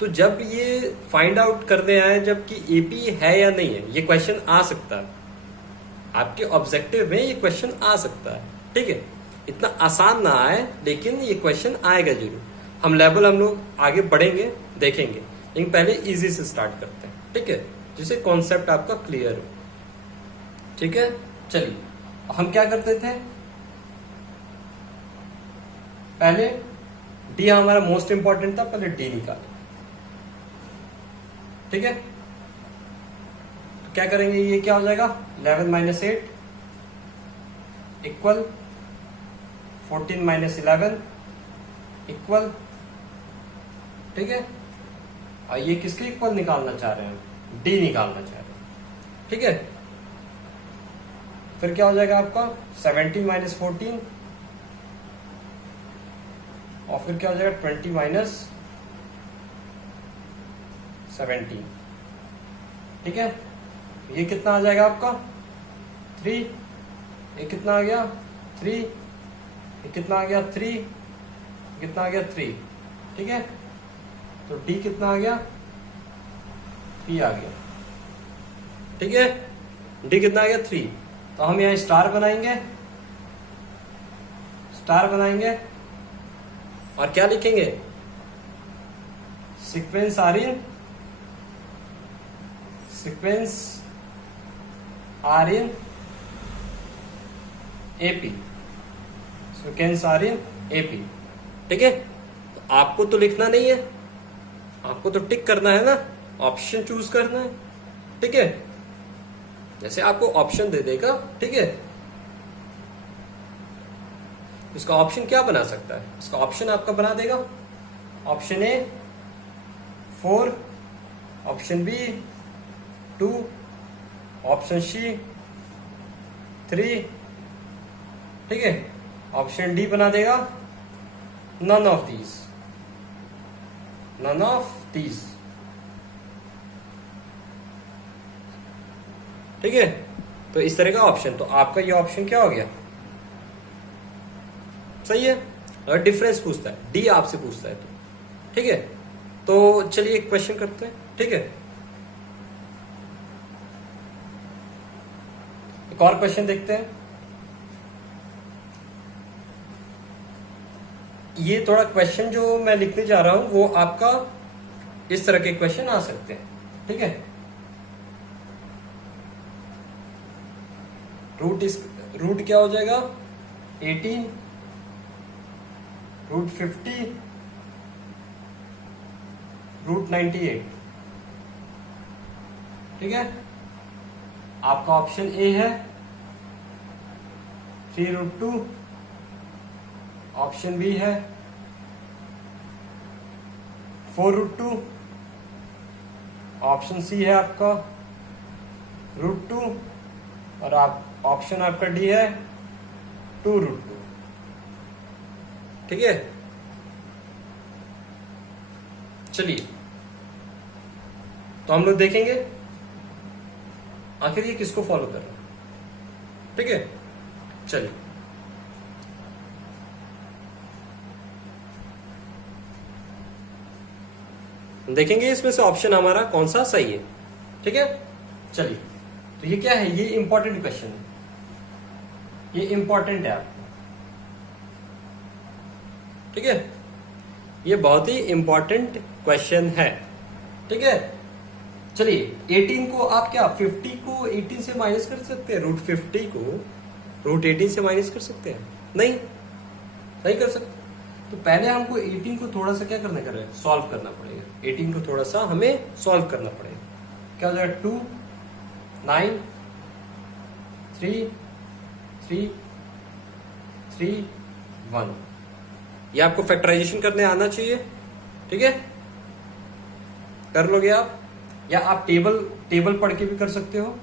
तो जब ये फाइंड आउट करने आए जब कि एपी है या नहीं है, ये क्वेश्चन आ सकता है आपके ऑब्जेक्टिव में, ये क्वेश्चन आ सकता है। ठीक है, इतना आसान ना आए लेकिन ये क्वेश्चन आएगा जरूर। हम लोग आगे बढ़ेंगे, देखेंगे, लेकिन पहले इजी से स्टार्ट करते हैं, ठीक है, जिससे कॉन्सेप्ट आपका क्लियर हो। ठीक है, चलिए हम क्या करते थे, पहले डी हमारा मोस्ट इंपॉर्टेंट था, पहले डी निकाले। ठीक है, तो क्या करेंगे, ये क्या हो जाएगा 11 माइनस 8 इक्वल 14 माइनस 11 इक्वल, ठीक है, और ये किसके इक्वल निकालना चाह रहे हैं, डी निकालना चाह रहे हैं। ठीक है, फिर क्या हो जाएगा आपका 17 माइनस 14 और फिर क्या हो जाएगा 20 माइनस 17। ठीक है, ये कितना आ जाएगा आपका 3, ये कितना आ गया 3, ये कितना आ गया 3, कितना आ गया 3। ठीक है, तो डी कितना आ गया 3 आ गया। ठीक है, डी कितना आ गया 3, तो हम यहां स्टार बनाएंगे, स्टार बनाएंगे और क्या लिखेंगे, sequence are in, sequence are in AP, sequence are in AP. ठीक है, तो आपको तो लिखना नहीं है, आपको तो टिक करना है ना, ऑप्शन चूज करना है। ठीक है, जैसे आपको ऑप्शन दे देगा, ठीक है, इसका ऑप्शन क्या बना सकता है, इसका ऑप्शन आपका बना देगा option A 4, option B 2, option C 3, ठीक है, ऑप्शन डी बना देगा none of these, none of these. ठीक है, तो इस तरह का ऑप्शन, तो आपका ये ऑप्शन क्या हो गया, सही है। अगर डिफरेंस पूछता है, डी आपसे पूछता है तो, ठीक है, तो चलिए एक क्वेश्चन करते हैं। ठीक है, एक और क्वेश्चन देखते हैं। ये थोड़ा क्वेश्चन जो मैं लिखने जा रहा हूं वो आपका इस तरह के क्वेश्चन आ सकते हैं। ठीक है, रूट क्या हो जाएगा 18, रूट 50, रूट 98। ठीक है, आपका ऑप्शन ए है 3 रूट 2, ऑप्शन बी है 4 रूट 2, ऑप्शन सी है आपका रूट 2 और आप ऑप्शन आपका डी है 2 रूट 2। ठीक है, चलिए तो हम लोग देखेंगे आखिर ये किसको फॉलो कर रहा है। ठीक है, चलिए देखेंगे इसमें से ऑप्शन हमारा कौन सा सही है। ठीक है, चलिए, तो ये क्या है, ये इंपॉर्टेंट क्वेश्चन है, ये इंपॉर्टेंट है आपको। ठीक है, ये बहुत ही इंपॉर्टेंट क्वेश्चन है। ठीक है, चलिए 18 को आप क्या 50 को 18 से माइनस कर सकते हैं, रूट 50 को रूट 18 से माइनस कर सकते हैं, नहीं कर सकते। तो पहले हमको 18 को थोड़ा सा क्या करना है, सॉल्व करना पड़ेगा। 18 को थोड़ा सा हमें सॉल्व करना पड़ेगा। क्या हो जाएगा 2 9 3 3 3 1। ये आपको फैक्टराइजेशन करने आना चाहिए। ठीक है, कर लोगे आप, या आप टेबल पढ़ के भी कर सकते हो।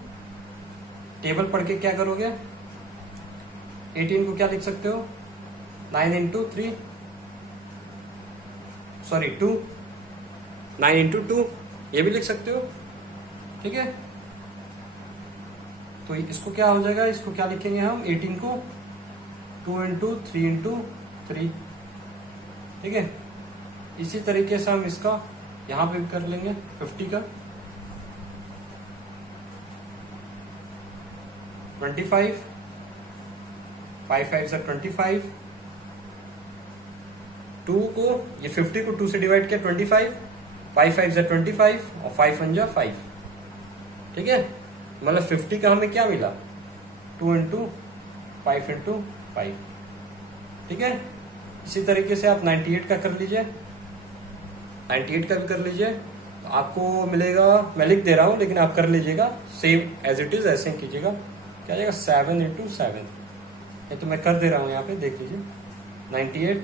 टेबल पढ़ के क्या करोगे, 18 को क्या लिख सकते हो 9 इंटू 3 सॉरी 2 9 इंटू 2 ये भी लिख सकते हो। ठीक है, तो इसको क्या हो जाएगा, इसको क्या लिखेंगे हम 18 को 2 इंटू 3 इंटू 3। ठीक है, इसी तरीके से हम इसका यहां पे भी कर लेंगे 50 का 25 5 5 से 25 2 को ये 50 को 2 से डिवाइड किया 25 5 5 = 25 और 5 1 = 5। ठीक है, मतलब 50 का हमें क्या मिला, 2 × 5 × 5। ठीक है, इसी तरीके से आप 98 का कर लीजिए, 98 का भी कर लीजिए, तो आपको मिलेगा, मैं लिख दे रहा हूं लेकिन आप कर लीजिएगा सेम एज इट इज, ऐसे ही कीजिएगा। क्या जाएगा, 7 × 7। ये तो मैं कर दे रहा हूं यहाँ पे, देख लीजिए। 98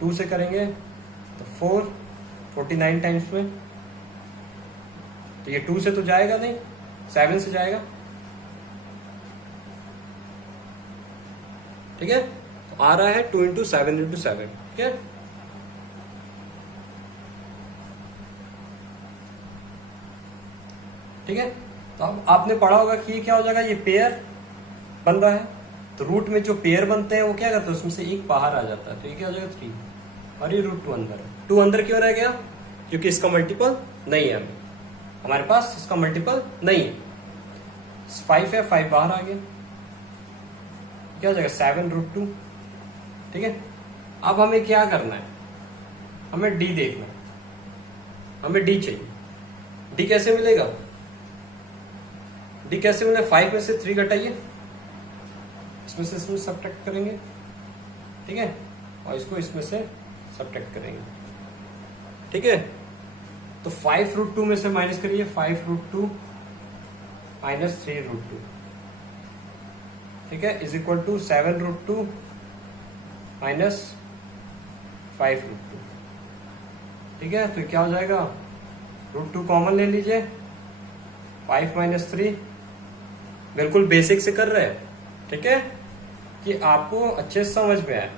2 से करेंगे तो 4, 49 टाइम्स में, तो ये 2 से तो जाएगा नहीं, 7 से जाएगा। ठीक है, तो आ रहा है 2 × 7 × 7। ठीक है, ठीक है, तो अब आपने पढ़ा होगा कि ये क्या हो जाएगा, ये पेयर बन रहा है, तो रूट में जो पेयर बनते हैं वो क्या करते हैं, उसमें से एक बाहर आ जाता है, तो ये क्या हो जाएगा 3, और ये √2 अंदर है। 2 अंदर क्यों रह गया, क्योंकि इसका मल्टीपल नहीं है, हमारे पास इसका मल्टीपल नहीं है। 5 है, 5 बाहर आ गया, क्या हो जाएगा 7 √2। ठीक है, अब हमें क्या करना है, हमें डी देखना है, हमें डी चाहिए। डी कैसे मिलेगा, डी कैसे मिले, 5 में से 3 घटाइए, इसमें से इसमें सब्ट्रैक्ट करेंगे। ठीक है, और इसको इसमें से सब्ट्रैक्ट करेंगे। ठीक है, तो 5 √2 में से माइनस करिए, 5 √2 - 3 √2। ठीक है, इज इक्वल टू 7 √2 - 5 √2। ठीक है, तो क्या हो जाएगा, √2 कॉमन ले लीजिए, 5 - 3, बिल्कुल बेसिक से कर रहे हैं। ठीक है, कि आपको अच्छे से समझ में आए।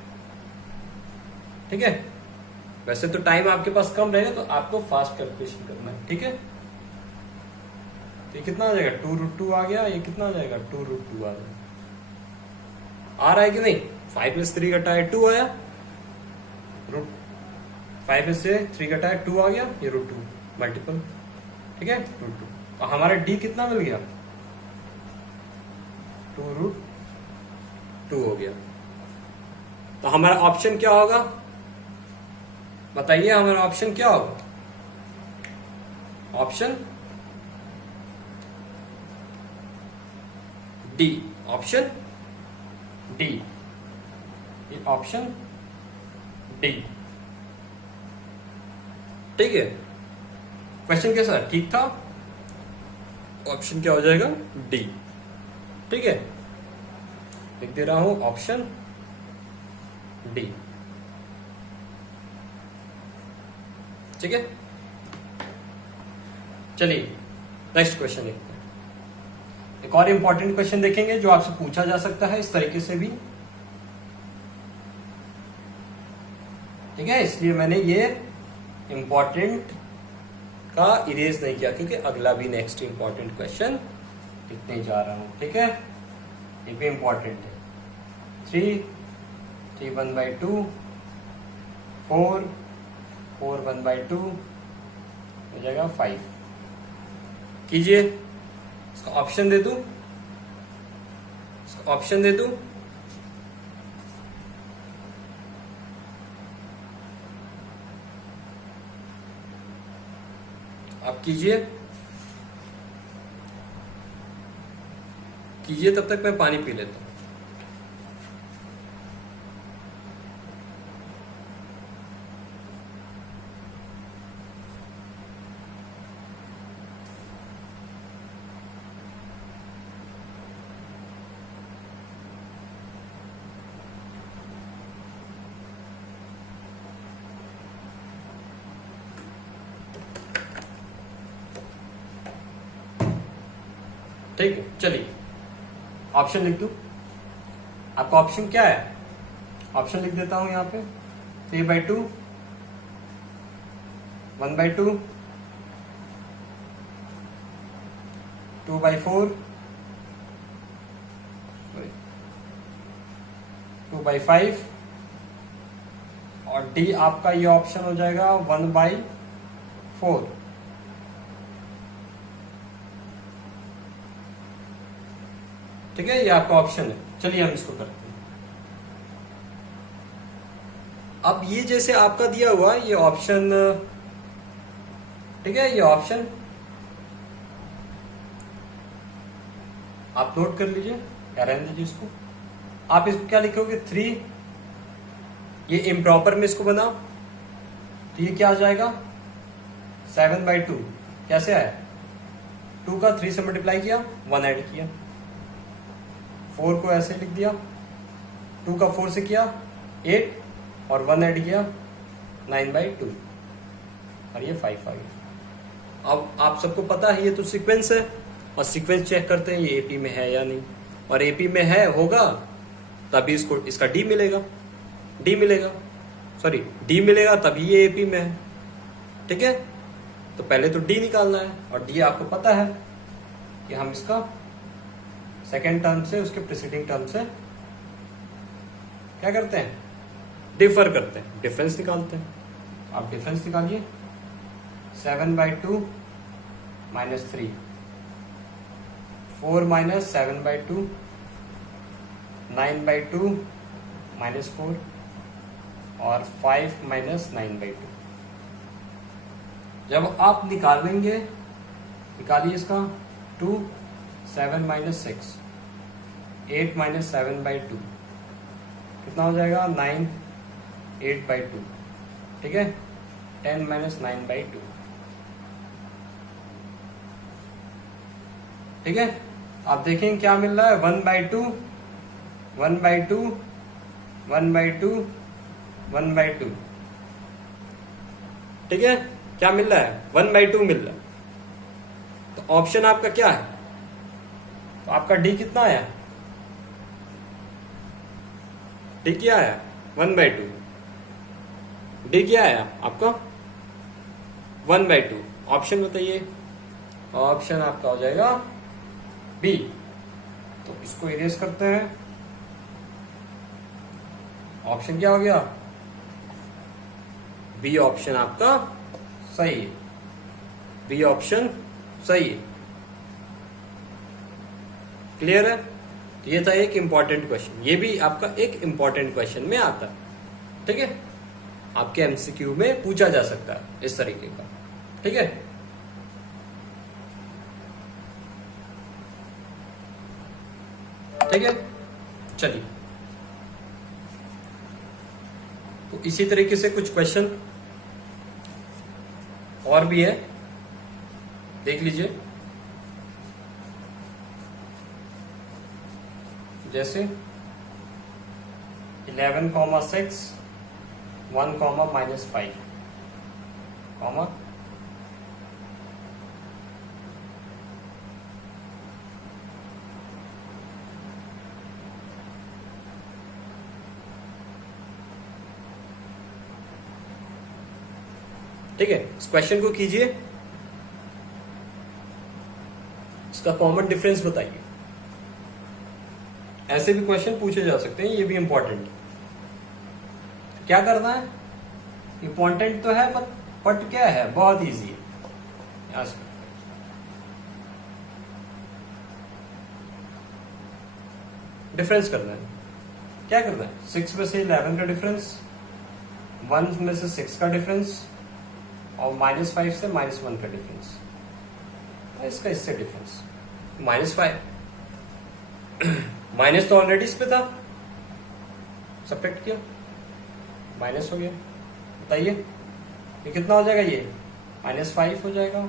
ठीक है, वैसे तो टाइम आपके पास कम रहेगा, तो आपको फास्ट कैलकुलेशन करना है। ठीक है, तो ये कितना आ जाएगा, 2 √2 आ गया, ये कितना आ जाएगा, 2 √2 आ गया। आ रहा है कि नहीं, 5 में से 3 घटाए 2 आया, 5 में से 3 घटाए 2 आ गया, ये √2 मल्टीपल। ठीक है, √2, और हमारा डी कितना मिल गया, 2 √2 हो गया। तो हमारा ऑप्शन क्या होगा, बताइए, हमारा ऑप्शन क्या होगा, ऑप्शन डी, ऑप्शन डी, ये ऑप्शन डी। ठीक है, क्वेश्चन कैसा, ठीक था, ऑप्शन क्या हो जाएगा, डी। ठीक है, लिख दे रहा हूं ऑप्शन डी। ठीक है, चलिए नेक्स्ट क्वेश्चन देखते हैं। एक और इंपॉर्टेंट क्वेश्चन देखेंगे जो आपसे पूछा जा सकता है इस तरीके से भी। ठीक है, इसलिए मैंने ये इंपॉर्टेंट का इरेज नहीं किया, क्योंकि अगला भी नेक्स्ट इंपॉर्टेंट क्वेश्चन लिखने जा रहा हूं। ठीक है, ये भी इंपॉर्टेंट है। 3 3 1/2, 4 4 1/2 हो जाएगा 5। कीजिए, इसका ऑप्शन दे दूं, इसका ऑप्शन दे दूं, आप कीजिए, कीजिए, तब तक मैं पानी पी लेता हूं। ठीक है, चलिए ऑप्शन लिख दूं, आपका ऑप्शन क्या है, ऑप्शन लिख देता हूं यहां पे। 3/2, 1/2, 2/4, 2/5, और डी आपका ये ऑप्शन हो जाएगा 1/4। ठीक है, ये आपका ऑप्शन है। चलिए हम इसको करते हैं। अब ये जैसे आपका दिया हुआ ये ऑप्शन ठीक है, ये ऑप्शन आप नोट कर लीजिए या रहने दीजिए इसको। आप इसको क्या लिखोगे 3, ये इम्प्रॉपर में इसको बनाओ तो ये क्या आ जाएगा 7/2। कैसे आया, 2 का 3 से मल्टीप्लाई किया, 1 ऐड किया, 4 को ऐसे लिख दिया, 2 का 4 से किया 8 और 1 ऐड किया 9/2 और ये 5 आ गया। अब आप सबको पता है ये तो सीक्वेंस है और सीक्वेंस चेक करते हैं ये एपी में है या नहीं, और एपी में है होगा तभी इसको इसका डी मिलेगा, डी मिलेगा तभी ये एपी में है। ठीक है, तो पहले तो डी निकालना है और डी आपको पता है कि हम इसका सेकेंड टर्म से उसके प्रीसीडिंग टर्म से क्या करते हैं, डिफर करते हैं, डिफरेंस निकालते हैं। आप डिफरेंस निकालिए 7/2 माइनस 3, 4 माइनस 7/2, 9/2 माइनस 4 और 5 माइनस 9/2। जब आप निकालेंगे, निकालिए इसका 2, 7 माइनस 6, 8 माइनस 7/2 कितना हो जाएगा 9, 8/2। ठीक है, 10 माइनस 9/2। ठीक है, आप देखेंगे क्या मिल रहा है 1/2, 1/2, 1/2, 1/2। ठीक है, क्या मिल रहा है 1/2 मिल रहा है। तो ऑप्शन आपका क्या है, तो आपका डी कितना आया, डी क्या आया 1/2, डी क्या आया आपका 1/2। ऑप्शन बताइए, ऑप्शन आपका हो जाएगा बी। तो इसको इरेज करते हैं, ऑप्शन क्या हो गया बी, ऑप्शन आपका सही है, बी ऑप्शन सही है। क्लियर है, तो ये था एक इंपॉर्टेंट क्वेश्चन, ये भी आपका एक इंपॉर्टेंट क्वेश्चन में आता है। ठीक है, आपके एमसीक्यू में पूछा जा सकता है इस तरीके का। ठीक है, ठीक है, चलिए तो इसी तरीके से कुछ क्वेश्चन और भी है, देख लीजिए। जैसे 11,6, 1, -5, कॉमा ठीक है, इस क्वेश्चन को कीजिए, इसका कॉमन डिफरेंस बताइए। ऐसे भी क्वेश्चन पूछे जा सकते हैं, ये भी इंपॉर्टेंट है। क्या करना है, इंपॉर्टेंट तो है बट क्या है, बहुत इजी है। यहां से डिफरेंस करना है, क्या करना है 6 में से 11 का डिफरेंस, 1 में से 6 का डिफरेंस और -5 से -1 का डिफरेंस, इसका इससे डिफरेंस -5, माइनस तो ऑलरेडी इस पे था, सब्ट्रैक्ट किया माइनस हो गया। बताइए ये कितना हो जाएगा, ये -5 हो जाएगा,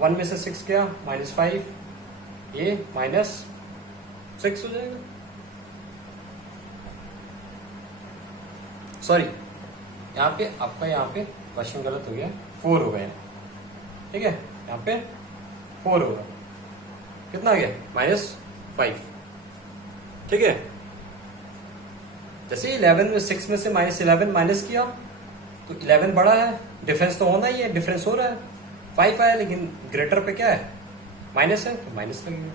1 में से 6 गया -5, ये -6 हो जाएगा। सॉरी, यहाँ पे आपका यहाँ पे क्वेश्चन गलत हो गया, 4 हो गया। ठीक है, यहाँ पे 4 होगा, कितना आ गया -5। ठीक है, जैसे 11 में 6 में से -11 माइनस किया तो 11 बड़ा है, डिफरेंस तो होना ही है, डिफरेंस हो रहा है, 5 आया, लेकिन ग्रेटर पे क्या है माइनस है, तो माइनस लगेगा।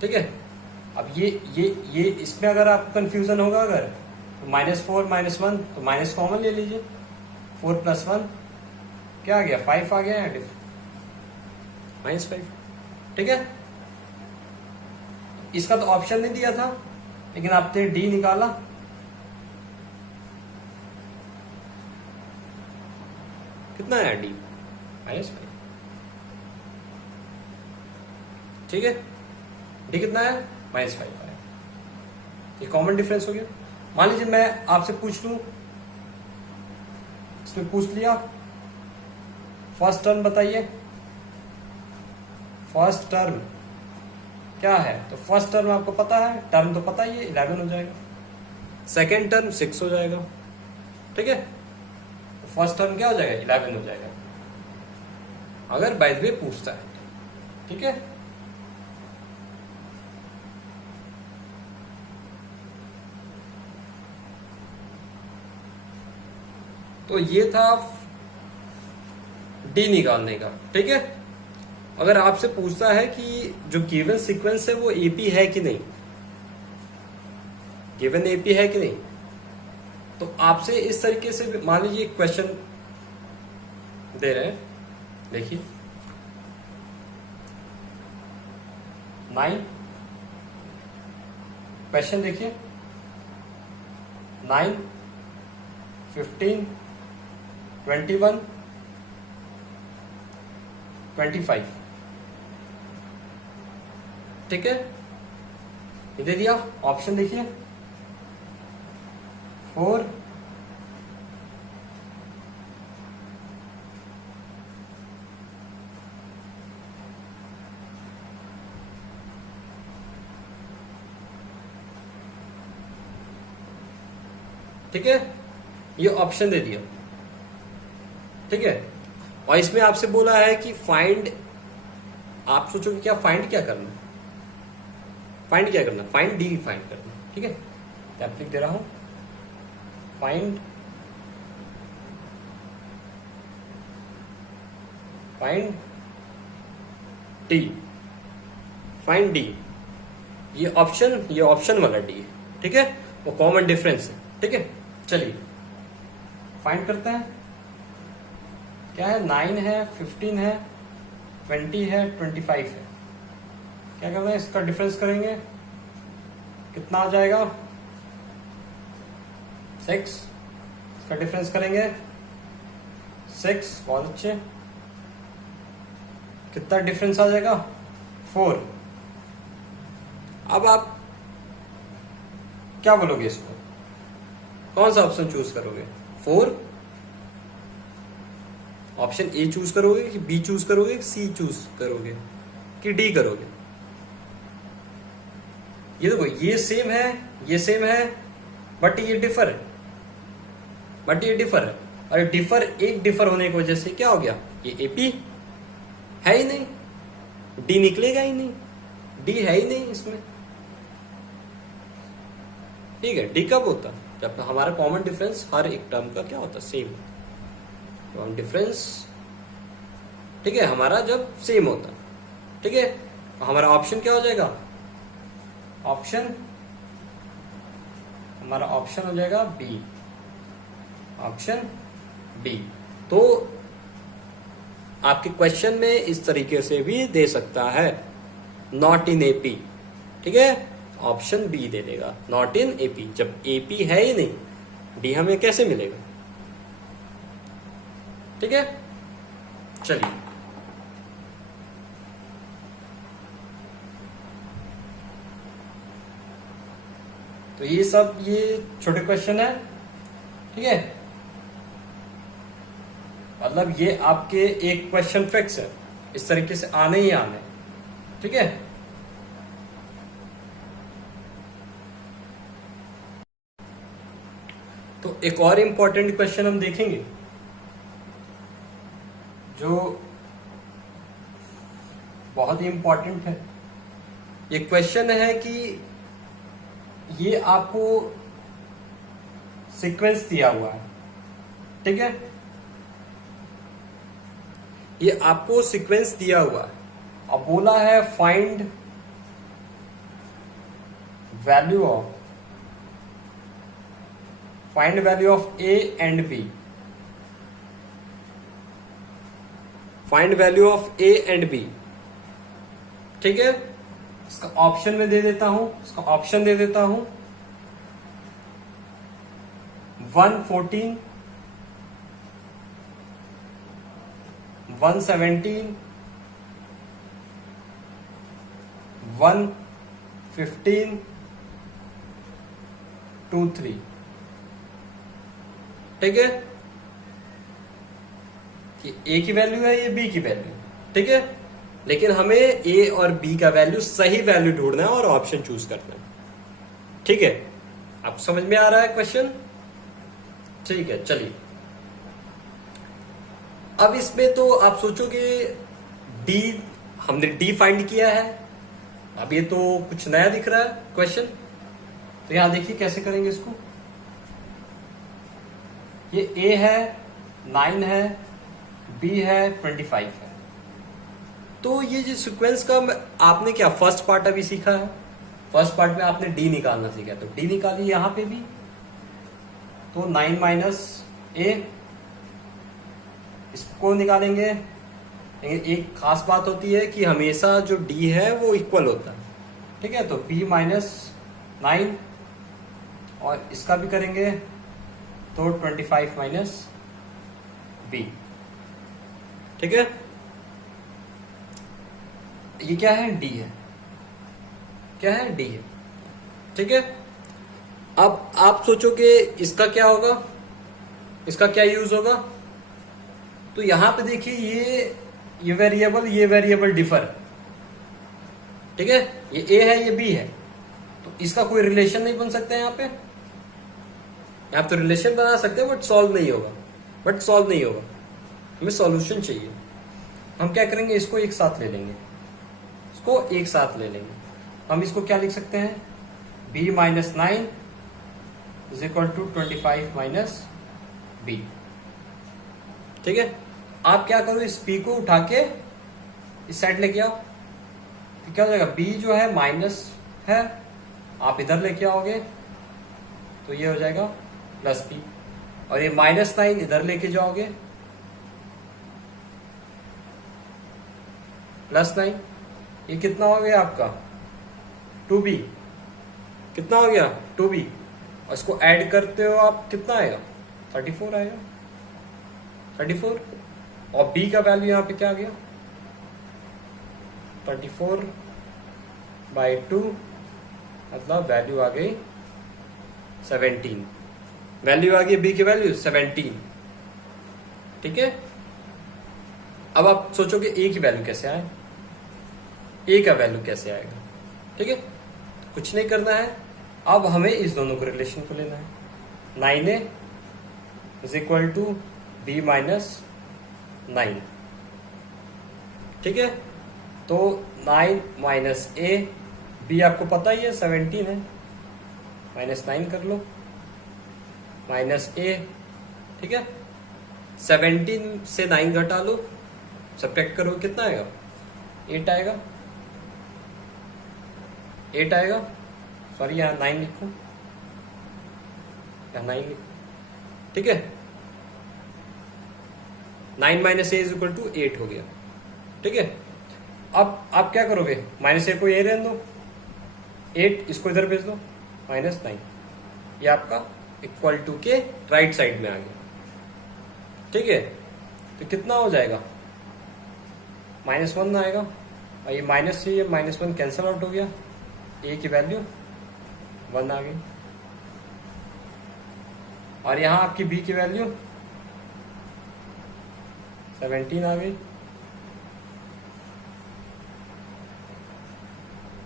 ठीक है, अब ये इसमें अगर आपको कंफ्यूजन होगा, अगर तो -4 -1 तो माइनस कॉमन ले लीजिए, 4 + 1 क्या आ गया 5 आ गया है, -5। ठीक है, इसका तो ऑप्शन नहीं दिया था, लेकिन आपने डी निकाला, कितना आया डी -5, ठीक है। डी कितना है -5 आया, ये कॉमन डिफरेंस हो गया। मान लीजिए मैं आपसे पूछ लूं, इसमें पूछ लिया फर्स्ट टर्म बताइए, फर्स्ट टर्म क्या है, तो फर्स्ट टर्म आपको पता है, टर्म तो पता ही है 11 हो जाएगा, सेकेंड टर्म 6 हो जाएगा, ठीक है। तो फर्स्ट टर्म क्या हो जाएगा 11 हो जाएगा, अगर बाय द वे पूछता है, ठीक है। तो ये था डी निकालने का, ठीक है। अगर आपसे पूछता है कि जो गिवन सीक्वेंस है वो एपी है कि नहीं, गिवन एपी है कि नहीं, तो आपसे इस तरीके से मान लीजिए एक क्वेश्चन दे रहे हैं, देखिए 9 क्वेश्चन देखिए 9, 15, 21, 25, ठीक है। ये दे दिया, ऑप्शन देखिए 4, ठीक है, ये ऑप्शन दे दिया, ठीक है। और इसमें आपसे बोला है कि फाइंड, आप सोचोगे क्या फाइंड क्या करना, फाइंड क्या करना, फाइंड डी फाइंड करना, ठीक है। तो आप लिख दे रहा हूं फाइंड डी, फाइंड डी, ये ऑप्शन वाला डी है, ठीक है, वो कॉमन डिफरेंस है, ठीक है। चलिए फाइंड करते हैं, क्या है 9 है, 15 है, 20 है, 25 है। क्या करना है, इसका डिफरेंस करेंगे, कितना आ जाएगा 6, इसका डिफरेंस करेंगे 6, बहुत अच्छे, कितना डिफरेंस आ जाएगा 4। अब आप क्या बोलोगे, इसको कौन सा ऑप्शन चूज करोगे, 4 ऑप्शन ए चूज करोगे कि बी चूज करोगे कि सी चूज करोगे कि डी करोगे। ये देखो ये सेम है, ये सेम है, बट ये डिफर है, और डिफर एक डिफर होने की वजह से क्या हो गया, ये एपी है ही नहीं, डी निकलेगा ही नहीं, डी है ही नहीं इसमें, ठीक है। डी कब होता, जब हमारा कॉमन डिफरेंस हर एक टर्म का क्या होता, सेम, कॉमन डिफरेंस, ठीक है, हमारा जब सेम होता, ठीक है। हमारा ऑप्शन क्या हो जाएगा, हमारा ऑप्शन हो जाएगा बी, ऑप्शन बी। तो आपके क्वेश्चन में इस तरीके से भी दे सकता है, नॉट इन एपी, ठीक है, ऑप्शन बी दे देगा, नॉट इन एपी। जब एपी है ही नहीं, डी हमें कैसे मिलेगा, ठीक है। चलिए तो ये सब ये छोटे क्वेश्चन है, ठीक है। मतलब ये आपके एक क्वेश्चन फिक्स है, इस तरीके से आने ही आने, ठीक है। तो एक और इंपॉर्टेंट क्वेश्चन हम देखेंगे, जो बहुत ही इंपॉर्टेंट है। ये क्वेश्चन है कि ये आपको सीक्वेंस दिया हुआ है, ठीक है, ये आपको सीक्वेंस दिया हुआ है, अब बोला है find value of a and b, find value of a and b, ठीक है। इसका ऑप्शन में दे देता हूं, 114, 117, 115, 23। ठीक है, कि ए की वैल्यू है, ये बी की वैल्यू। ठीक है, लेकिन हमें ए और बी का वैल्यू, सही वैल्यू ढूंढना है और ऑप्शन चूज करना है। ठीक है, आप समझ में आ रहा है क्वेश्चन? ठीक है, चलिए। अब इसमें तो आप सोचोगे डी, हमने डी फाइंड किया है, अब ये तो कुछ नया दिख रहा है क्वेश्चन। तो यहां देखिए कैसे करेंगे इसको। ये ए है, 9 है, बी है, 25 है। तो ये जो सीक्वेंस का आपने क्या फर्स्ट पार्ट अभी सीखा है, फर्स्ट पार्ट में आपने डी निकालना सीखा, तो डी निकालिए यहां पे भी। तो 9 माइनस ए, इसको निकालेंगे। एक खास बात होती है कि हमेशा जो डी है वो इक्वल होता है। ठीक है, तो बी माइनस 9, और इसका भी करेंगे तो 25 माइनस बी। ठीक है, ये क्या है? डी है। क्या है? डी है। ठीक है, अब आप सोचोगे इसका क्या होगा, इसका क्या यूज होगा। तो यहां पे देखिए ये वेरिएबल डिफर। ठीक है, ये ए है, ये बी है, तो इसका कोई रिलेशन नहीं बन सकता यहाँ पे। आप तो रिलेशन बना सकते हैं, बट सॉल्व नहीं होगा। हमें सॉल्यूशन चाहिए। हम क्या करेंगे, इसको एक साथ ले लेंगे, हम इसको क्या लिख सकते हैं, b minus 9 is equal to 25 minus b. ठीक है, आप क्या करो, इस p को उठा के इस साइड लेके आओ, तो क्या हो जाएगा, b जो है माइनस है, आप इधर लेके आओगे तो ये हो जाएगा प्लस b, और ये -9 इधर लेके जाओगे +9, ये कितना हो गया आपका 2b, कितना हो गया 2b, और इसको ऐड करते हो आप, कितना आएगा 34 आएगा, 34, और b का वैल्यू यहाँ पे क्या आ गया 34/2, मतलब वैल्यू आ गई 17, वैल्यू आ गई b की वैल्यू 17। ठीक है, अब आप सोचोगे a की वैल्यू कैसे आए, a का वैल्यू कैसे आएगा। ठीक है, कुछ नहीं करना है, अब हमें इस दोनों को रिलेशन को लेना है। 9a is equal to b minus 9। ठीक है, तो 9 माइनस a, b आपको पता ही है 17 है, -9 कर लो, माइनस a। ठीक है, 17 से 9 घटा लो, सब्ट्रैक्ट करो, कितना आएगा 8 आएगा, 8 आएगा, सॉरी यहाँ 9 लिखो, यहाँ 9 लिखो। ठीक है, 9 minus a is equal to 8 हो गया। ठीक है, अब आप क्या करोगे, -a को ये रहने दो, 8 इसको इधर भेज दो, -9, ये आपका इक्वल टू के राइट साइड में आ गया। ठीक है, तो कितना हो जाएगा -1 आएगा, और ये माइनस से ये -1 कैंसल आउट हो गया, a की वैल्यू 1 आ गई, और यहां आपकी b की वैल्यू 17 आ गई,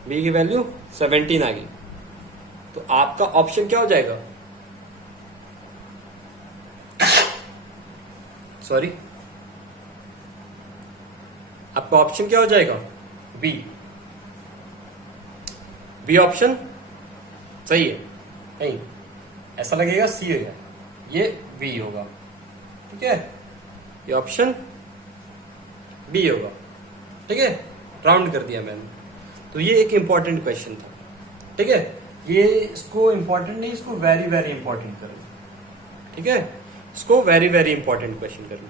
b की वैल्यू 17 आ गई। तो आपका ऑप्शन क्या हो जाएगा, सॉरी, आपका ऑप्शन क्या हो जाएगा, बी। बी ऑप्शन सही है, नहीं ऐसा लगेगा सी होगा, ये बी होगा। ठीक है, ये ऑप्शन बी होगा। ठीक है, राउंड कर दिया मैंने। तो ये एक इंपॉर्टेंट क्वेश्चन था। ठीक है, ये इसको इंपॉर्टेंट नहीं, इसको वेरी वेरी इंपॉर्टेंट कर लो। ठीक है, इसको वेरी वेरी इंपॉर्टेंट क्वेश्चन कर लो।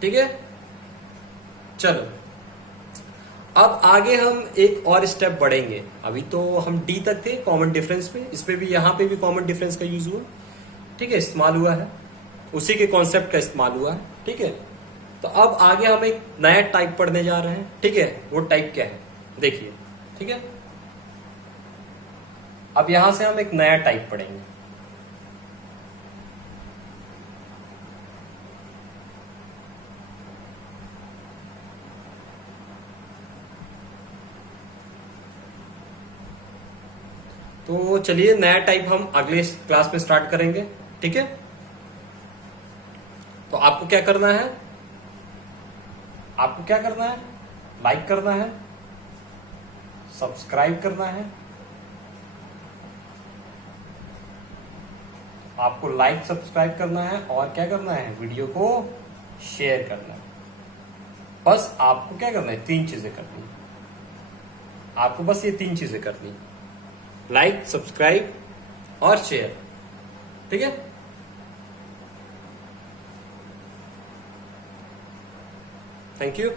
ठीक है, चलो अब आगे हम एक और स्टेप बढ़ेंगे। अभी तो हम डी तक थे कॉमन डिफरेंस में, इसमें भी यहाँ पे भी कॉमन डिफरेंस का यूज हुआ। ठीक है, इस्तेमाल हुआ है, उसी के कॉन्सेप्ट का इस्तेमाल हुआ है। ठीक है, तो अब आगे हम एक नया टाइप पढ़ने जा रहे हैं, ठीक है। वो टाइप क्या है देखिए, ठीक है। अब यहां से हम एक नया टाइप पढ़ेंगे। तो चलिए नया टाइप हम अगले क्लास में स्टार्ट करेंगे, ठीक है। तो आपको क्या करना है, आपको क्या करना है, लाइक करना है, सब्सक्राइब करना है। आपको लाइक सब्सक्राइब करना है और क्या करना है, वीडियो को शेयर करना है। बस आपको क्या करना है, 3 चीजें करनी है। आपको बस ये 3 चीजें करनी है, लाइक सब्सक्राइब और शेयर, ठीक है। Thank you.